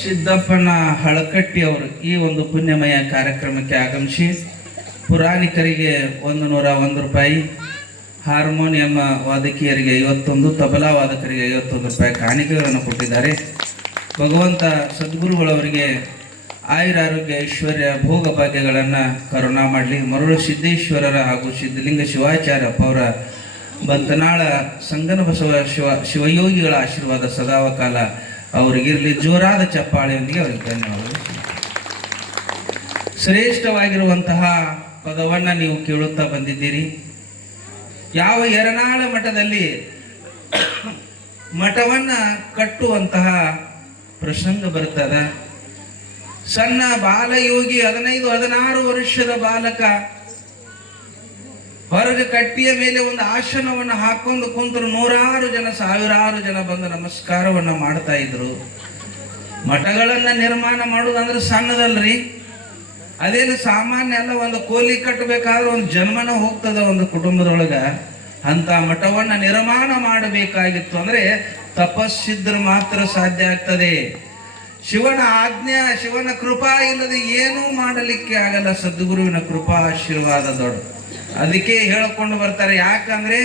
ಸಿದ್ದಪ್ಪನ ಹಳಕಟ್ಟಿ ಅವರು ಈ ಒಂದು ಪುಣ್ಯಮಯ ಕಾರ್ಯಕ್ರಮಕ್ಕೆ ಆಗಮಿಸಿ ಪುರಾಣಿಕರಿಗೆ 101 ರೂಪಾಯಿ, ಹಾರ್ಮೋನಿಯಂ ವಾದಕಿಯರಿಗೆ 51, ತಬಲಾ ವಾದಕರಿಗೆ 51 ರೂಪಾಯಿ ಕಾಣಿಕೆಗಳನ್ನು ಕೊಟ್ಟಿದ್ದಾರೆ. ಭಗವಂತ ಸದ್ಗುರುಗಳವರಿಗೆ ಆಯುರಾರೋಗ್ಯ ಐಶ್ವರ್ಯ ಭೋಗ ಭಾಗ್ಯಗಳನ್ನು ಕರುಣಾ ಮಾಡಲಿ. ಮರುಳು ಸಿದ್ದೇಶ್ವರರ ಹಾಗೂ ಸಿದ್ಧಲಿಂಗ ಶಿವಾಚಾರ್ಯಪ್ಪ ಅವರ ಬಂತನಾಳ ಸಂಗನ ಬಸವ ಶಿವಯೋಗಿಗಳ ಆಶೀರ್ವಾದ ಸದಾವಕಾಲ ಅವರಿಗಿರಲಿ. ಜೋರಾದ ಚಪ್ಪಾಳೆಯೊಂದಿಗೆ ಅವರಿಗೆ ಧನ್ಯವಾದಗಳು. ಶ್ರೇಷ್ಠವಾಗಿರುವಂತಹ ಪದವನ್ನು ನೀವು ಕೇಳುತ್ತಾ ಬಂದಿದ್ದೀರಿ. ಯಾವ ಯರನಾಳ ಮಠದಲ್ಲಿ ಮಠವನ್ನು ಕಟ್ಟುವಂತಹ ಪ್ರಸಂಗ ಬರ್ತದ. ಸಣ್ಣ ಬಾಲಯೋಗಿ 15-16 ವರ್ಷದ ಬಾಲಕ ಹೊರಗೆ ಕಟ್ಟಿಯ ಮೇಲೆ ಒಂದು ಆಸನವನ್ನು ಹಾಕೊಂಡು ಕುಂತರು. 100 ಜನ 1000 ಜನ ಬಂದು ನಮಸ್ಕಾರವನ್ನು ಮಾಡ್ತಾ ಇದ್ರು. ಮಠಗಳನ್ನ ನಿರ್ಮಾಣ ಮಾಡುವುದಂದ್ರೆ ಸಣ್ಣದಲ್ರಿ, ಅದೇನು ಸಾಮಾನ್ಯ ಅಲ್ಲ. ಒಂದು ಕೋಲಿ ಕಟ್ಟಬೇಕಾದ್ರೆ ಒಂದು ಜನ್ಮನ ಹೋಗ್ತದ ಒಂದು ಕುಟುಂಬದೊಳಗ. ಅಂತ ಮಠವನ್ನ ನಿರ್ಮಾಣ ಮಾಡಬೇಕಾಗಿತ್ತು ಅಂದ್ರೆ ತಪಸ್ಸಿದ್ರೆ ಮಾತ್ರ ಸಾಧ್ಯ ಆಗ್ತದೆ. ಶಿವನ ಆಜ್ಞಾ, ಶಿವನ ಕೃಪಾ ಇಲ್ಲದೆ ಏನೂ ಮಾಡಲಿಕ್ಕೆ ಆಗಲ್ಲ. ಸದ್ಗುರುವಿನ ಕೃಪಾ ಆಶೀರ್ವಾದ ದೊಡ್ಡ. ಅದಕ್ಕೆ ಹೇಳಿಕೊಂಡು ಬರ್ತಾರೆ. ಯಾಕಂದ್ರೆ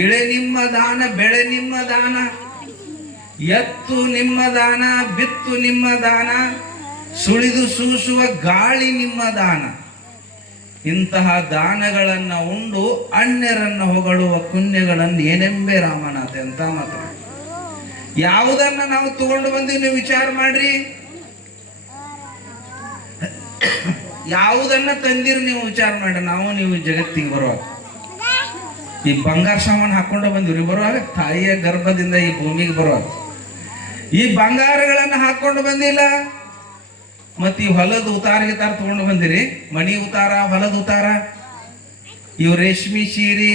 ಇಳೆ ನಿಮ್ಮ ದಾನ, ಬೆಳೆ ನಿಮ್ಮ ದಾನ, ಎತ್ತು ನಿಮ್ಮ ದಾನ, ಬಿತ್ತು ನಿಮ್ಮ ದಾನ, ಸುಳಿದು ಸೂಸುವ ಗಾಳಿ ನಿಮ್ಮ ದಾನ. ಇಂತಹ ದಾನಗಳನ್ನ ಉಂಡು ಅನ್ಯರನ್ನ ಹೊಗಳುವ ಪುಣ್ಯಗಳನ್ನು ಏನೆಂಬೆ ರಾಮನಾಥ ಅಂತ ಮಾತ್ರ. ಯಾವುದನ್ನ ನಾವು ತಗೊಂಡು ಬಂದೀವಿ ನೀವು ವಿಚಾರ ಮಾಡ್ರಿ. ಯಾವುದನ್ನ ತಂದಿರಿ ನೀವು ವಿಚಾರ ಮಾಡ್ರಿ. ನಾವು ನೀವು ಜಗತ್ತಿಗೆ ಬರುವಾಗ ಈ ಬಂಗಾರ ಸಾಮಾನು ಹಾಕೊಂಡು ಬಂದಿವ್ರಿ. ಬರುವಾಗ ತಾಯಿಯ ಗರ್ಭದಿಂದ ಈ ಭೂಮಿಗೆ ಬರುವಾಗ ಈ ಬಂಗಾರಗಳನ್ನ ಹಾಕೊಂಡು ಬಂದಿಲ್ಲ. ಮತ್ತೆ ಈ ಹೊಲದ ಉತ್ತಾರ ಗಿತಾರ ತಗೊಂಡು ಬಂದಿರಿ. ಮಣಿ ಉತ್ತಾರ, ಹೊಲದ ಉತ್ತಾರ, ಇವು ರೇಷ್ಮಿ ಸೀರೆ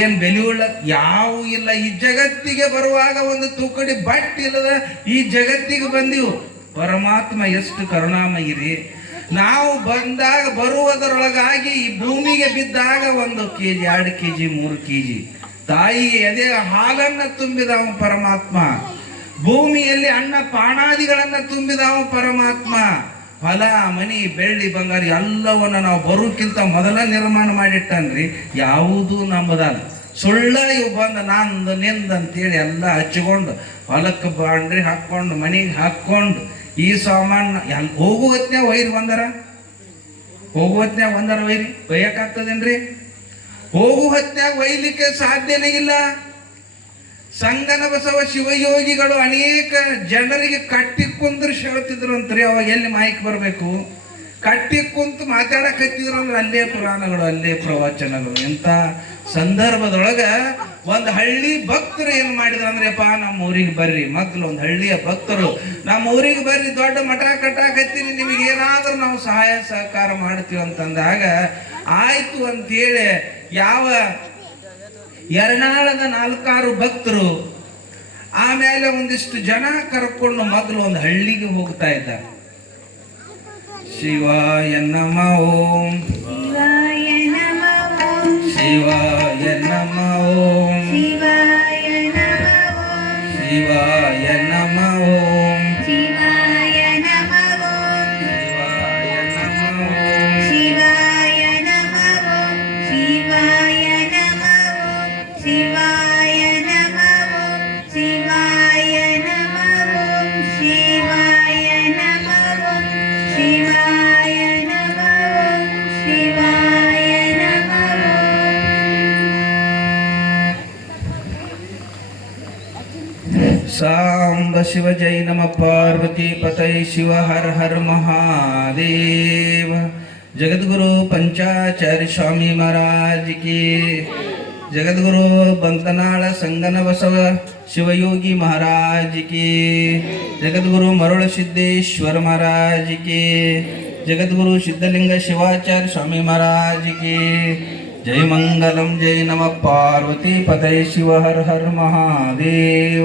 ಏನ್ ಬೆಲೆಯುಳ್ಳ ಯಾವ ಇಲ್ಲ. ಈ ಜಗತ್ತಿಗೆ ಬರುವಾಗ ಒಂದು ತೂಕಡಿ ಬಟ್ಟೆ ಇಲ್ಲದ ಈ ಜಗತ್ತಿಗೆ ಬಂದಿವು. ಪರಮಾತ್ಮ ಎಷ್ಟು ಕರುಣಾಮಯಿರಿ. ನಾವು ಬಂದಾಗ ಬರುವುದರೊಳಗಾಗಿ ಈ ಭೂಮಿಗೆ ಬಿದ್ದಾಗ 1 kg 2 kg 3 kg ತಾಯಿ ಎದೆ ಹಾಲನ್ನ ತುಂಬಿದವ ಪರಮಾತ್ಮ. ಭೂಮಿಯಲ್ಲಿ ಅನ್ನ ಪಾಣಾದಿಗಳನ್ನ ತುಂಬಿದವ ಪರಮಾತ್ಮ. ಹೊಲ ಮನಿ ಬೆಳ್ಳಿ ಬಂಗಾರ ಎಲ್ಲವನ್ನ ನಾವು ಬರೋಕ್ಕಿಂತ ಮೊದಲ ನಿರ್ಮಾಣ ಮಾಡಿಟ್ಟನ್ರಿ. ಯಾವುದೂ ನಂಬದಲ್ಲ. ಸುಳ್ಳ ಇವು ಬಂದು ನಂದು ನಿಂದು ಅಂತೇಳಿ ಎಲ್ಲ ಹಚ್ಚಿಕೊಂಡು ಹೊಲಕ್ಕೆ ಬಾಂಡ್ರಿ ಹಾಕ್ಕೊಂಡು ಮನೆಗೆ ಹಾಕ್ಕೊಂಡು ಈ ಸಾಮಾನು ಹೋಗು ಹೊತ್ನ್ಯಾಗ ವೈರಿ ಬಂದಾರ, ಹೋಗು ಹೊತ್ನ್ಯಾಗ ಬಂದಾರ ವೈರಿ ಒಯ್ಯಕ್ಕಾಗ್ತದೇನ್ರಿ? ಹೋಗು ಹೊತ್ನ್ಯಾಗ ಒಯ್ಲಿಕ್ಕೆ ಸಾಧ್ಯನೇ ಇಲ್ಲ. ಸಂಗನ ಬಸವ ಶಿವಯೋಗಿಗಳು ಅನೇಕ ಜನರಿಗೆ ಕಟ್ಟಿ ಕುಂದ್ರು ಹೇಳ್ತಿದ್ರು ಅಂತ್ರಿ. ಅವಾಗ ಎಲ್ಲಿ ಮಾಹಿತಿ ಬರಬೇಕು? ಕಟ್ಟಿ ಕುಂತು ಮಾತಾಡಕತ್ತಿದ್ರು ಅಂದ್ರೆ ಅಲ್ಲೇ ಪುರಾಣಗಳು, ಅಲ್ಲೇ ಪ್ರವಚನಗಳು. ಇಂಥ ಸಂದರ್ಭದೊಳಗ ಒಂದು ಹಳ್ಳಿ ಭಕ್ತರು ಏನ್ ಮಾಡಿದ್ರು ಅಂದ್ರಪ್ಪ, ನಮ್ಮ ಊರಿಗೆ ಬರ್ರಿ. ಮೊದಲು ಒಂದು ಹಳ್ಳಿಯ ಭಕ್ತರು ನಮ್ಮ ಊರಿಗೆ ಬರ್ರಿ, ದೊಡ್ಡ ಮಠ ಕಟ್ಟಾಕತ್ತೀನಿ, ನಿಮಗೆ ಏನಾದ್ರೂ ನಾವು ಸಹಾಯ ಸಹಕಾರ ಮಾಡ್ತೀವಿ ಅಂತಂದಾಗ ಆಯ್ತು ಅಂತೇಳಿ ಯಾವ ಯರನಾಳದ 4-6 ಭಕ್ತರು ಆಮೇಲೆ ಒಂದಿಷ್ಟು ಜನ ಕರ್ಕೊಂಡು ಮೊದಲು ಒಂದು ಹಳ್ಳಿಗೆ ಹೋಗ್ತಾ ಇದ್ದಾರೆ. ಶಿವಾಯ ನಮಃ ಓಂ, ಶಿವಾಯ ನಮಃ ಓಂ, ಶಿವಾಯ ನಮಃ ಓಂ, ಶಿವಾಯ ನಮಃ ಓಂ, ಶಿವಾಯ ನಮಃ ಓಂ, ಶಿವಾಯ ನಮಃ ಓಂ, ಶಿವಾಯ ನಮಃ ಓಂ, ಶಿವಾಯ ನಮಃ ಓಂ, ಶಿವಾಯ ನಮಃ ಓಂ, ಶಿವಾಯ ನಮಃ ಓಂ, ಶಿವಾಯ ನಮಃ ಓಂ, ಶಿವಾಯ ನಮಃ ಓಂ. ಸಾಂಬ ಶಿವ ಜೈ ನಮ ಪಾರ್ವತಿ ಪತೈ ಶಿವ ಹರ ಹರ ಮಹಾದೇವ. ಜಗದ್ಗುರು पंचाचार्य स्वामी महाराज की, जगद्गुरु बंतनाಳ संगन बसव शिवयोगी महाराज की, जगद्गुरु मरुळ सिद्धेश्वर महाराज की, जगद्गुरु सिद्धलिंग शिवाचार्य स्वामी महाराज की जय. मंगलम जय नमः पार्वती पतये शिव हर हर महादेव.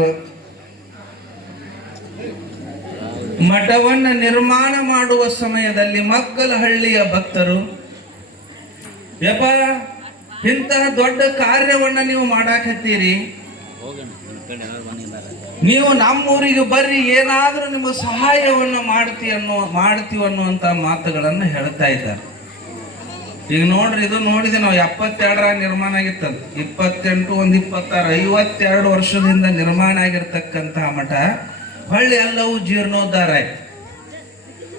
ಮಠವನ್ನು ನಿರ್ಮಾಣ ಮಾಡುವ ಸಮಯದಲ್ಲಿ ಮಕ್ಕಲಹಳ್ಳಿಯ ಭಕ್ತರು, ಯಪ್ಪ ಇಂತಹ ದೊಡ್ಡ ಕಾರ್ಯವನ್ನ ನೀವು ಮಾಡಾಕತ್ತೀರಿ, ನೀವು ನಮ್ಮೂರಿಗೆ ಬರ್ರಿ, ಏನಾದ್ರೂ ನಿಮ್ಮ ಸಹಾಯವನ್ನು ಮಾಡ್ತೀವಿ ಅನ್ನುವಂತ ಮಾತುಗಳನ್ನು ಹೇಳ್ತಾ ಇದ್ದಾರೆ. ಈಗ ನೋಡ್ರಿ, ಇದು ನೋಡಿದೆ ನಾವು 72 ನಿರ್ಮಾಣ ಆಗಿತ್ತಂತ, 28 1 26 52 ವರ್ಷದಿಂದ ನಿರ್ಮಾಣ ಆಗಿರ್ತಕ್ಕಂತಹ ಮಠ ಹೊಳ್ಳಿ ಎಲ್ಲವೂ ಜೀರ್ಣೋದ್ಧಾರ ಆಯ್ತು.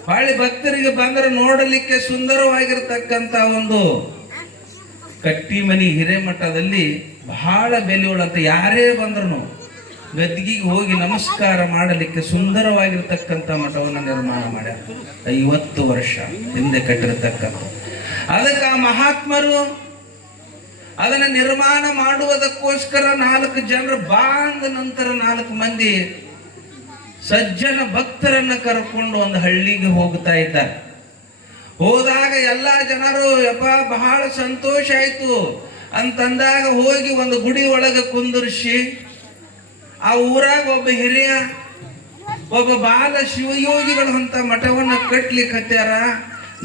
ಹೊಳ್ಳಿ ಭಕ್ತರಿಗೆ ಬಂದರೆ ನೋಡಲಿಕ್ಕೆ ಸುಂದರವಾಗಿರ್ತಕ್ಕಂಥ ಒಂದು ಕಟ್ಟಿಮನಿ ಹಿರೇಮಠದಲ್ಲಿ ಬಹಳ ಬೆಲೆಯುಳ್ಳಂತ ಯಾರೇ ಬಂದ್ರು ಗದ್ದಿಗೆ ಹೋಗಿ ನಮಸ್ಕಾರ ಮಾಡಲಿಕ್ಕೆ ಸುಂದರವಾಗಿರ್ತಕ್ಕಂಥ ಮಠವನ್ನು ನಿರ್ಮಾಣ ಮಾಡ್ಯಾರ. 50 ವರ್ಷ ಹಿಂದೆ ಕಟ್ಟಿರತಕ್ಕಂಥ ಅದಕ್ಕೆ ಆ ಮಹಾತ್ಮರು ಅದನ್ನ ನಿರ್ಮಾಣ ಮಾಡುವುದಕ್ಕೋಸ್ಕರ 4 ಜನರು ಬಾಂದ ನಂತರ 4 ಮಂದಿ ಸಜ್ಜನ ಭಕ್ತರನ್ನ ಕರ್ಕೊಂಡು ಒಂದು ಹಳ್ಳಿಗೆ ಹೋಗ್ತಾ ಇದ್ದಾರೆ. ಹೋದಾಗ ಎಲ್ಲಾ ಜನರು ಯಪ್ಪ ಬಹಳ ಸಂತೋಷ ಆಯ್ತು ಅಂತಂದಾಗ ಹೋಗಿ ಒಂದು ಗುಡಿ ಒಳಗೆ ಕುಂದರ್ಸಿ ಆ ಊರಾಗ ಒಬ್ಬ ಹಿರಿಯ ಒಬ್ಬ ಬಾಲ ಶಿವಯೋಗಿಗಳು ಅಂತ ಮಠವನ್ನ ಕಟ್ಲಿಕ್ಕೆ ಹತ್ಯಾರ,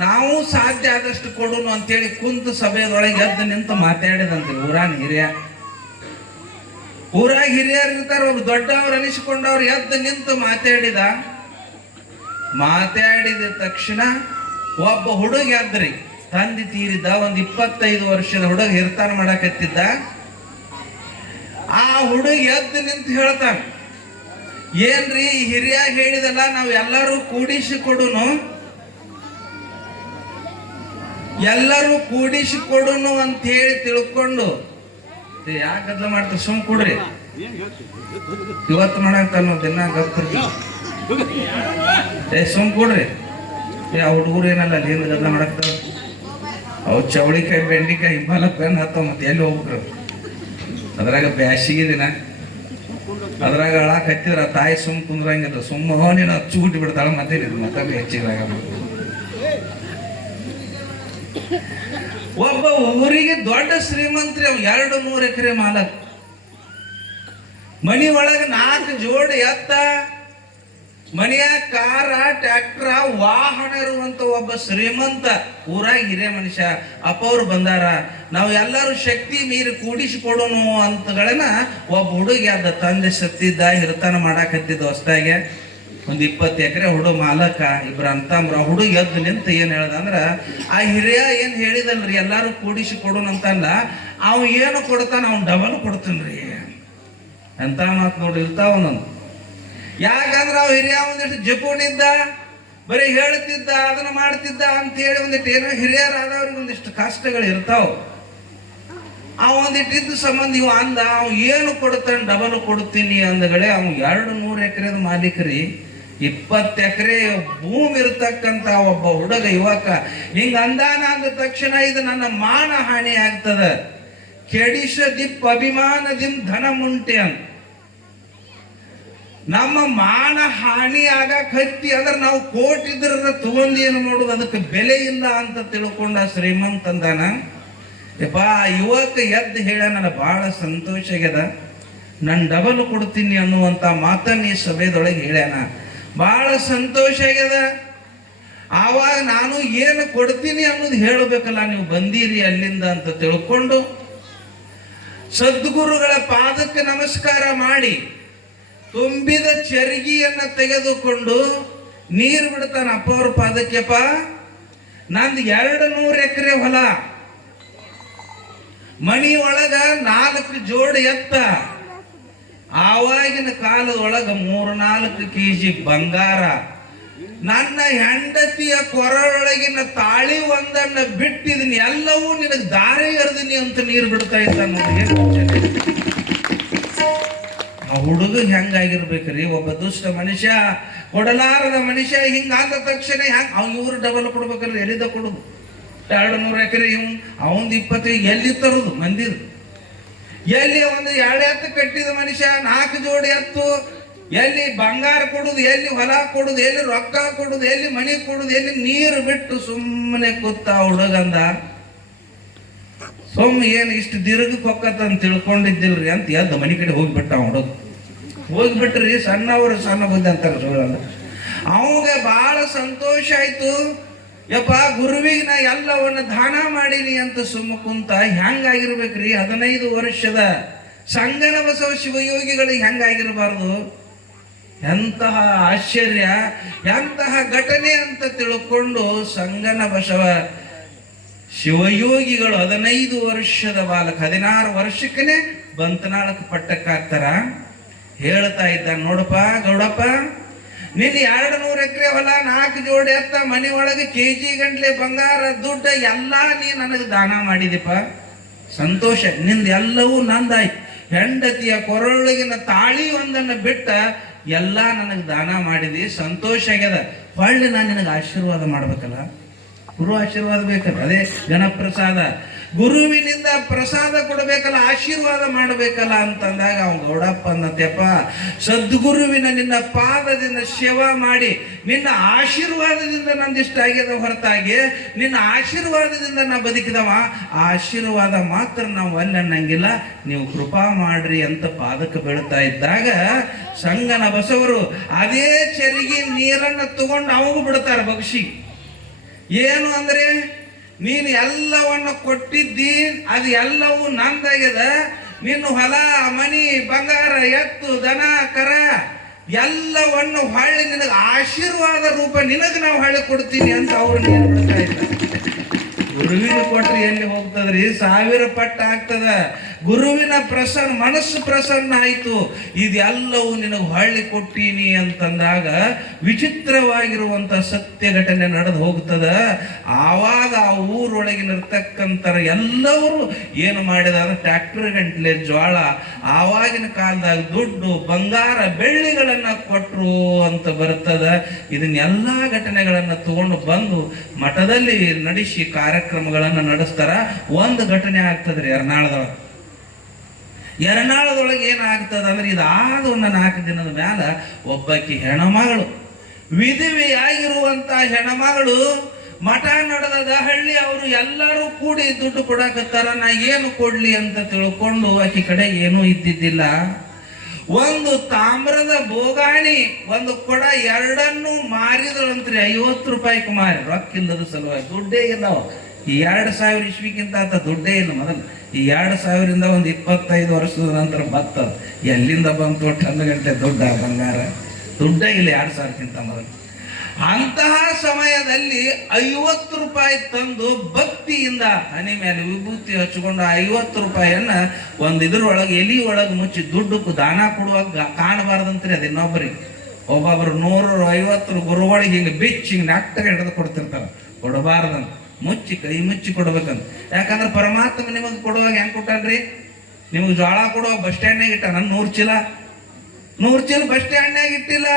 ನಾವು ಸಾಧ್ಯ ಆದಷ್ಟು ಕೊಡುನು ಅಂತೇಳಿ ಕುಂತು ಸಭೆಯದೊಳಗೆ ಎದ್ದು ನಿಂತು ಮಾತಾಡಿದಂತೆ. ಊರಾಗ ಹಿರಿಯರು ಇರ್ತಾರೆ, ಒಬ್ಬ ದೊಡ್ಡವ್ರು ಅನಿಸಿಕೊಂಡವ್ರು ಎದ್ದು ನಿಂತು ಮಾತಾಡಿದ ತಕ್ಷಣ ಒಬ್ಬ ಹುಡುಗ ಎದ್ರಿ, ತಂದೆ ತೀರಿದ್ದ, ಒಂದು 25 ವರ್ಷದ ಹುಡುಗ ಹಿರ್ತಾನ ಮಾಡಕತ್ತಿದ್ದ. ಆ ಹುಡುಗ ಎದ್ದು ನಿಂತು ಹೇಳ್ತಾನ, ಏನ್ರಿ ಹಿರಿಯ ಹೇಳಿದಲ್ಲ, ನಾವು ಎಲ್ಲರೂ ಕೂಡಿಸಿಕೊಡುನು ಅಂತ ಹೇಳಿ ತಿಳ್ಕೊಂಡು ಯಾಕೆ ಗದ್ದಲ ಮಾಡ್ತಾರೆ, ಸುಮ್ ಕೊಡ್ರಿ ಇವತ್ತು ಮಾಡಂತಾನ ದಿನ ಗಪ್ಪರ್ತಿ ಸುಮ್ ಕೊಡ್ರಿ. ಆ ಹುಡುಗರು ಏನಲ್ಲ ಅಲ್ಲಿ ಏನು ಗದ್ದಲ ಮಾಡಕ್ತಾವ, ಅವು ಚವಳಿಕಾಯಿ ಬೆಂಡಿಕಾಯಿ ಹಿಂಬಾಲಕ್ ಬೆನ್ ಹತ್ತವ, ಮತ್ತೆ ಎಲ್ಲಿ ಹೋಗ್ಬಿಟ್ರು. ಅದ್ರಾಗ ಬ್ಯಾಸಿಗೆ ದಿನ ಅದ್ರಾಗ ಅಳಾಕ್ ಹತ್ತಿದ್ರ ತಾಯಿ ಸುಮ್ ಕುಂದ್ರಂಗಿಲ್ಲ, ಸುಮ್ಮ ನೀನು ಹಚ್ಚು ಬಿಟ್ಟು ಬಿಡ್ತಾಳ, ಮತ್ತೆ ಮತ್ತೊಮ್ಮೆ ಹೆಚ್ಚಿಗೆ ಒಬ್ಬ ಊರಿಗೆ ದೊಡ್ಡ ಶ್ರೀಮಂತ್ರಿ, ಅವ್ 200 ಎಕರೆ ಮಾಲಕ್, ಮನಿ ಒಳಗೆ 4 ಜೋಡಿ ಎತ್ತ, ಮನೆಯ ಕಾರ ಟ್ರ್ಯಾಕ್ಟರ್ ವಾಹನ ಇರುವಂತ ಒಬ್ಬ ಶ್ರೀಮಂತ ಊರಾಗ ಹಿರಿಯ ಮನುಷ್ಯ. ಅಪ್ಪ ಅವ್ರು ಬಂದಾರ, ನಾವು ಎಲ್ಲರೂ ಶಕ್ತಿ ಮೀರಿ ಕೂಡಿಸಿಕೊಡೋನು ಅಂತಗಳನ್ನ ಒಬ್ಬ ಹುಡುಗಿ ಅದ ತಂದೆ ಸತ್ತಿದ್ದ, ಹಿರತನ ಮಾಡಾಕತ್ತಿದ್ದ ಹೊಸ್ದಾಗೆ. ಒಂದು 20 ಎಕರೆ ಹುಡುಗ ಮಾಲಕ, ಇಬ್ರು ಅಂತಂಬ್ರ. ಹುಡುಗ ಎದ್ದು ನಿಂತ ಏನ್ ಹೇಳ್ದ ಅಂದ್ರ, ಆ ಹಿರಿಯ ಏನ್ ಹೇಳಿದಲ್ರಿ ಎಲ್ಲಾರು ಕೂಡಿಸಿ ಕೊಡೋಣ ಅಂತಲ್ಲ, ಅವ್ ಏನು ಕೊಡ್ತಾನ ಅವ್ನು ಡಬಲ್ ಕೊಡ್ತಾನ್ರಿ ಅಂತ ಮಾತು ನೋಡಿ ಇರ್ತಾವ ಒಂದೊಂದು. ಯಾಕಂದ್ರ ಅವ್ ಹಿರಿಯ ಒಂದಿಷ್ಟು ಜಪುಣಿದ್ದ, ಬರೀ ಹೇಳ್ತಿದ್ದ, ಅದನ್ನ ಮಾಡ್ತಿದ್ದ ಅಂತ ಹೇಳಿ ಒಂದಿಟ್ಟು ಏನೋ ಹಿರಿಯರಾದವ್ರಿಗೆ ಒಂದಿಷ್ಟು ಕಷ್ಟಗಳು ಇರ್ತಾವ. ಅವ ಒಂದಿಟ್ಟಿದ್ದ ಸಂಬಂಧ ಇವ ಅಂದ, ಅವ್ ಏನು ಕೊಡ್ತಾನೆ ಡಬಲ್ ಕೊಡ್ತೀನಿ ಅಂದಗಳೇ. ಅವ್ 200 ಎಕರೆದ ಮಾಲೀಕರಿ, 20 ಎಕರೆ ಭೂಮಿ ಇರ್ತಕ್ಕಂತ ಒಬ್ಬ ಹುಡುಗ ಯುವಕ ಹಿಂಗ ಅಂದಾನ ಅಂದ ತಕ್ಷಣ ಇದು ನನ್ನ ಮಾನ ಹಾನಿ ಆಗ್ತದ, ಕೆಡಿಸದಿಪ್ ಅಭಿಮಾನದಿಂ ಧನ ಮುಂಟೆ ಅಂತ. ನಮ್ಮ ಮಾನ ಹಾನಿ ಆಗಕ್ ಹತ್ತಿ ಅಂದ್ರೆ ನಾವು ಕೋಟಿದ್ರ ತಗೊಂಡು ಏನು ಮಾಡೋದು, ಅದಕ್ಕೆ ಬೆಲೆ ಇಲ್ಲ ಅಂತ ತಿಳ್ಕೊಂಡ ಶ್ರೀಮಂತ ಅಂದಾನ. ಯಪ್ಪ ಯುವಕ ಎದ್ದು ಹೇಳ, ನನಗೆ ಬಹಳ ಸಂತೋಷ ಆಗ್ಯದ, ನಾನು ಡಬಲ್ ಕೊಡ್ತೀನಿ ಅನ್ನುವಂತ ಮಾತನ್ನ ಈ ಸಭೆದೊಳಗೆ ಹೇಳ್ಯಾನ. ಬಹಳ ಸಂತೋಷ ಆಗ್ಯದ. ಆವಾಗ ನಾನು ಏನು ಕೊಡ್ತೀನಿ ಅನ್ನೋದು ಹೇಳಬೇಕಲ್ಲ, ನೀವು ಬಂದೀರಿ ಅಲ್ಲಿಂದ ಅಂತ ತಿಳ್ಕೊಂಡು ಸದ್ಗುರುಗಳ ಪಾದಕ್ಕೆ ನಮಸ್ಕಾರ ಮಾಡಿ ತುಂಬಿದ ಚರಿಗಿಯನ್ನ ತೆಗೆದುಕೊಂಡು ನೀರು ಬಿಡ್ತಾನ ಅಪ್ಪ ಅವ್ರ ಪಾದಕ್ಕೆಪ್ಪ, ನಂದು 200 ಎಕರೆ ಹೊಲ, ಮನಿ ಒಳಗ 4 ಜೋಡಿ ಎತ್ತ, ಆವಾಗಿನ ಕಾಲದೊಳಗ 3-4 kg ಬಂಗಾರ, ನನ್ನ ಹೆಂಡತಿಯ ಕೊರಳೊಳಗಿನ ತಾಳಿ ಒಂದನ್ನ ಬಿಟ್ಟಿದ್ದೀನಿ, ಎಲ್ಲವೂ ನಿನಗೆ ದಾರಿ ಎರೆದಿನಿ ಅಂತ ನೀರು ಬಿಡ್ತಾ ಇದ್ದ. ಆ ಹುಡುಗ ಹೆಂಗಾಗಿರ್ಬೇಕ್ರಿ, ಒಬ್ಬ ದುಷ್ಟ ಮನುಷ್ಯ, ಕೊಡಲಾರದ ಮನುಷ್ಯ ಹಿಂಗಾದ ತಕ್ಷಣ ಹೆಂಗ್ ಅವ್ನು ಇವ್ರು ಡಬಲ್ ಕೊಡ್ಬೇಕಲ್ರಿ, ಎಲ್ಲಿದ ಕೊಡುದು? 200 ಎಕರೆ ಅವಂದು 20 ಎಲ್ಲಿ ತರುದು ಮಂದಿದು? ಎಲ್ಲಿ ಒಂದು 2 ಎತ್ತು ಕಟ್ಟಿದ ಮನುಷ್ಯ 4 ಜೋಡಿ ಎತ್ತು, ಎಲ್ಲಿ ಬಂಗಾರ ಕೊಡುದು, ಎಲ್ಲಿ ಹೊಲ ಕೊಡುದು, ಎಲ್ಲಿ ರೊಕ್ಕ ಕೊಡುದು, ಎಲ್ಲಿ ಮನಿ ಕೊಡುದು, ಎಲ್ಲಿ ನೀರು ಬಿಟ್ಟು ಸುಮ್ಮನೆ ಕೂತ ಹುಡುಗಂದ. ಏನು ಇಷ್ಟು ದಿರುಗಕ್ಕೆ ಹೊಕ್ಕತ್ತಂತ ತಿಳ್ಕೊಂಡಿದ್ದಿಲ್ರಿ ಅಂತ ಎದ್ದು ಮನಿ ಕಡೆ ಹೋಗ್ಬಿಟ್ಟ ಹುಡುಗ. ಹೋಗ್ಬಿಟ್ರಿ, ಸಣ್ಣವರು ಸಣ್ಣ ಬುದ್ಧಿ ಅಂತಾರ ಸುಳ್ಳ. ಅವಾಗ ಬಹಳ ಸಂತೋಷ ಆಯ್ತು. ಯಪ್ಪ ಗುರುವಿಗೆ ನಾ ಎಲ್ಲವನ್ನ ದಾನ ಮಾಡೀನಿ ಅಂತ ಸುಮ್ಮ ಕುಂತ. ಹೆಂಗಾಗಿರ್ಬೇಕ್ರಿ, 15 ವರ್ಷದ ಸಂಗನ ಬಸವ ಶಿವಯೋಗಿಗಳಿಗೆ ಹೆಂಗಾಗಿರಬಾರ್ದು? ಎಂತಹ ಆಶ್ಚರ್ಯ, ಎಂತಹ ಘಟನೆ ಅಂತ ತಿಳ್ಕೊಂಡು ಸಂಗನ ಬಸವ ಶಿವಯೋಗಿಗಳು 15 ವರ್ಷದ ಬಾಲಕ 16 ವರ್ಷಕ್ಕನೆ ಬಂತನಾಳಕ್ಕೆ ಪಟ್ಟಕ್ಕಾಗ್ತಾರ. ಹೇಳ್ತಾ ಇದ್ದ, ನೋಡಪ್ಪ ಗೌಡಪ್ಪ, ನಿನ್ನ 200 ಎಕರೆ ಹೊಲ, 4 ಜೋಡಿ ಎತ್ತ, ಮನೆ ಒಳಗೆ KG ಗಂಟ್ಲೆ ಬಂಗಾರ ದುಡ್ಡ ಎಲ್ಲ ನೀ ನನಗೆ ದಾನ ಮಾಡಿದೆಪ್ಪ. ಸಂತೋಷ, ನಿಂದ ಎಲ್ಲವೂ ನಂದಾಯ್ತು. ಹೆಂಡತಿಯ ಕೊರಳಿಗಿನ ತಾಳಿ ಒಂದನ್ನು ಬಿಟ್ಟ ಎಲ್ಲ ನನಗೆ ದಾನ ಮಾಡಿದಿ, ಸಂತೋಷ ಆಗ್ಯದ. ಹೊಳ್ಳಿ ನಾನು ನಿನಗೆ ಆಶೀರ್ವಾದ ಮಾಡ್ಬೇಕಲ್ಲ, ಗುರು ಆಶೀರ್ವಾದ ಬೇಕಲ್ಲ, ಅದೇ ಗಣಪ್ರಸಾದ. ಗುರುವಿನಿಂದ ಪ್ರಸಾದ ಕೊಡಬೇಕಲ್ಲ, ಆಶೀರ್ವಾದ ಮಾಡಬೇಕಲ್ಲ ಅಂತಂದಾಗ ಅವ್ನು ಗೌಡಪ್ಪ ಅನ್ನತ್ಯಪ್ಪ, ಸದ್ಗುರುವಿನ ನಿನ್ನ ಪಾದದಿಂದ ಸೇವಾ ಮಾಡಿ ನಿನ್ನ ಆಶೀರ್ವಾದದಿಂದ ನಂದಿಷ್ಟ ಆಗ್ಯದ ಹೊರತಾಗಿ ನಿನ್ನ ಆಶೀರ್ವಾದದಿಂದ ನಾ ಬದುಕಿದವ, ಆ ಆಶೀರ್ವಾದ ಮಾತ್ರ ನಾವು ಅಲ್ಲಿ ಅನ್ನಂಗಿಲ್ಲ, ನೀವು ಕೃಪಾ ಮಾಡ್ರಿ ಅಂತ ಪಾದಕ್ಕೆ ಬೀಳ್ತಾ ಇದ್ದಾಗ ಸಂಗನ ಬಸವರು ಅದೇ ಚೆರಿಗೆ ನೀರನ್ನು ತಗೊಂಡು ಅವಾಗ ಬಿಡ್ತಾರೆ ಬಗ್ಸಿ. ಏನು ಅಂದ್ರೆ, ನೀನು ಎಲ್ಲವನ್ನು ಕೊಟ್ಟಿದ್ದಿ, ಅದು ಎಲ್ಲವೂ ನಂದಾಗ್ಯದ. ನಿನ್ನ ಹೊಲ ಮನಿ ಬಂಗಾರ ಎತ್ತು ದನ ಕರ ಎಲ್ಲವನ್ನು ಹೊಳ್ಳಿ ನಿನಗೆ ಆಶೀರ್ವಾದ ರೂಪ ನಿನಗೆ ನಾವು ಹೊಳ್ಳಿ ಕೊಡ್ತೀನಿ ಅಂತ ಅವ್ರು ನೀರು ಬಿಡ್ತಾ ಇದ್ದಾರೆ. ಗುರುವಿನ ಕೊಟ್ರೆ ಎಲ್ಲಿ ಹೋಗ್ತದ್ರಿ? 1000 ಪಟ್ಟು ಆಗ್ತದ. ಗುರುವಿನ ಮನಸ್ಸು ಪ್ರಸನ್ನ ಆಯ್ತು, ಇದೆಲ್ಲವೂ ನಿನಗೆ ಹೊಳ್ಳಿ ಕೊಟ್ಟೀನಿ ಅಂತಂದಾಗ ವಿಚಿತ್ರವಾಗಿರುವಂತ ಸತ್ಯ ಘಟನೆ ನಡೆದು ಹೋಗ್ತದ. ಆವಾಗ ಆ ಊರೊಳಗಿನಿರ್ತಕ್ಕಂಥ ಎಲ್ಲವರು ಏನು ಮಾಡಿದಾರ, ಟ್ರ್ಯಾಕ್ಟರ್ ಗಂಟ್ಲೆ ಜೋಳ, ಆವಾಗಿನ ಕಾಲದಾಗ ದುಡ್ಡು ಬಂಗಾರ ಬೆಳ್ಳಿಗಳನ್ನ ಕೊಟ್ರು ಅಂತ ಬರ್ತದ. ಇದನ್ನೆಲ್ಲಾ ಘಟನೆಗಳನ್ನ ತಗೊಂಡು ಬಂದು ಮಠದಲ್ಲಿ ನಡೆಸಿ ಕಾರ್ಯಕ್ರಮಗಳನ್ನು ನಡೆಸ್ತಾರ. ಒಂದು ಘಟನೆ ಆಗ್ತದ್ರಿ ಎರನಾಳದೊಳಗೆ ಏನಾಗ್ತದ ಅಂದ್ರೆ, ಇದಾದ ಒಂದು 4 ದಿನದ ಮ್ಯಾಲ ಒಬ್ಬಾಕಿ ಹೆಣ್ಮಗಳು, ವಿಧವೆಯಾಗಿರುವಂತ ಹೆಣ್ಮಗಳು, ಮಠ ನಡೆದ ಹಳ್ಳಿ ಅವರು ಎಲ್ಲರೂ ಕೂಡಿ ದುಡ್ಡು ಕೊಡಾಕತ್ತಾರ. ನಾ ಏನು ಕೊಡ್ಲಿ ಅಂತ ತಿಳ್ಕೊಂಡು ಆಕಿ ಕಡೆ ಏನೂ ಇದ್ದಿದ್ದಿಲ್ಲ. ಒಂದು ತಾಮ್ರದ ಬೋಗಾಣಿ, ಒಂದು ಕೊಡ, ಎರಡನ್ನೂ ಮಾರಿದಳಂತ್ರಿ. 50 ರೂಪಾಯಿಗೆ ಮಾರಿ, ರೊಕ್ಕ ಇಲ್ಲದ ಸಲುವಾಗಿ. ದುಡ್ಡೇ ಇಲ್ಲ. ಈ 2000 ಇಸ್ವಿಗಿಂತ ಆತ ದುಡ್ಡೇ ಇಲ್ಲ. ಮೊದಲು ಈ 2000ರಿಂದ ಒಂದು 25 ವರ್ಷದ ನಂತರ ಬರ್ತದ. ಎಲ್ಲಿಂದ ಬಂತು? 10 ಗಂಟೆ ದುಡ್ಡ ಬಂಗಾರ ದುಡ್ಡೇ ಇಲ್ಲ 2000ಕ್ಕಿಂತ ಮೊದಲು. ಅಂತಹ ಸಮಯದಲ್ಲಿ 50 ರೂಪಾಯಿ ತಂದು ಭಕ್ತಿಯಿಂದ ಹನಿ ಮೇಲೆ ವಿಭೂತಿ ಹಚ್ಚಿಕೊಂಡು 50 ರೂಪಾಯಿಯನ್ನ ಒಂದು ಇದ್ರೊಳಗೆ ಎಲಿ ಒಳಗೆ ಮುಚ್ಚಿ ದುಡ್ಡು ದಾನ ಕೊಡುವಾಗ ಕಾಣಬಾರ್ದಂತ್ರಿ. ಅದು ಇನ್ನೊಬ್ಬರಿಗೆ ಒಬ್ಬೊಬ್ರು 150 ಗುರುಗಳಿಗೆ ಹಿಂಗೆ ಬಿಚ್ಚಿ ಹಿಂಗೆ ನೆಟ್ಟಗೆ ಹಿಡಿದು ಕೊಡ್ತಿರ್ತಾರೆ. ಕೊಡಬಾರ್ದಂತ, ಮುಚ್ಚಿ ಕೈ ಮುಚ್ಚಿ ಕೊಡ್ಬೇಕಂತ. ಯಾಕಂದ್ರೆ ಪರಮಾತ್ಮ ನಿಮಗೆ ಕೊಡುವಾಗ ಹೆಂಗೆ ಕೊಟ್ಟನ್ರಿ? ನಿಮಗೆ ಜೋಳ ಕೊಡುವಾಗ ಬಸ್ ಸ್ಟ್ಯಾಂಡ್ನಾಗ ಇಟ್ಟ. ನನ್ನ 100 ಚೀಲ ಬಸ್ ಸ್ಟ್ಯಾಂಡ್ನಾಗ ಇಟ್ಟಿಲ್ಲ.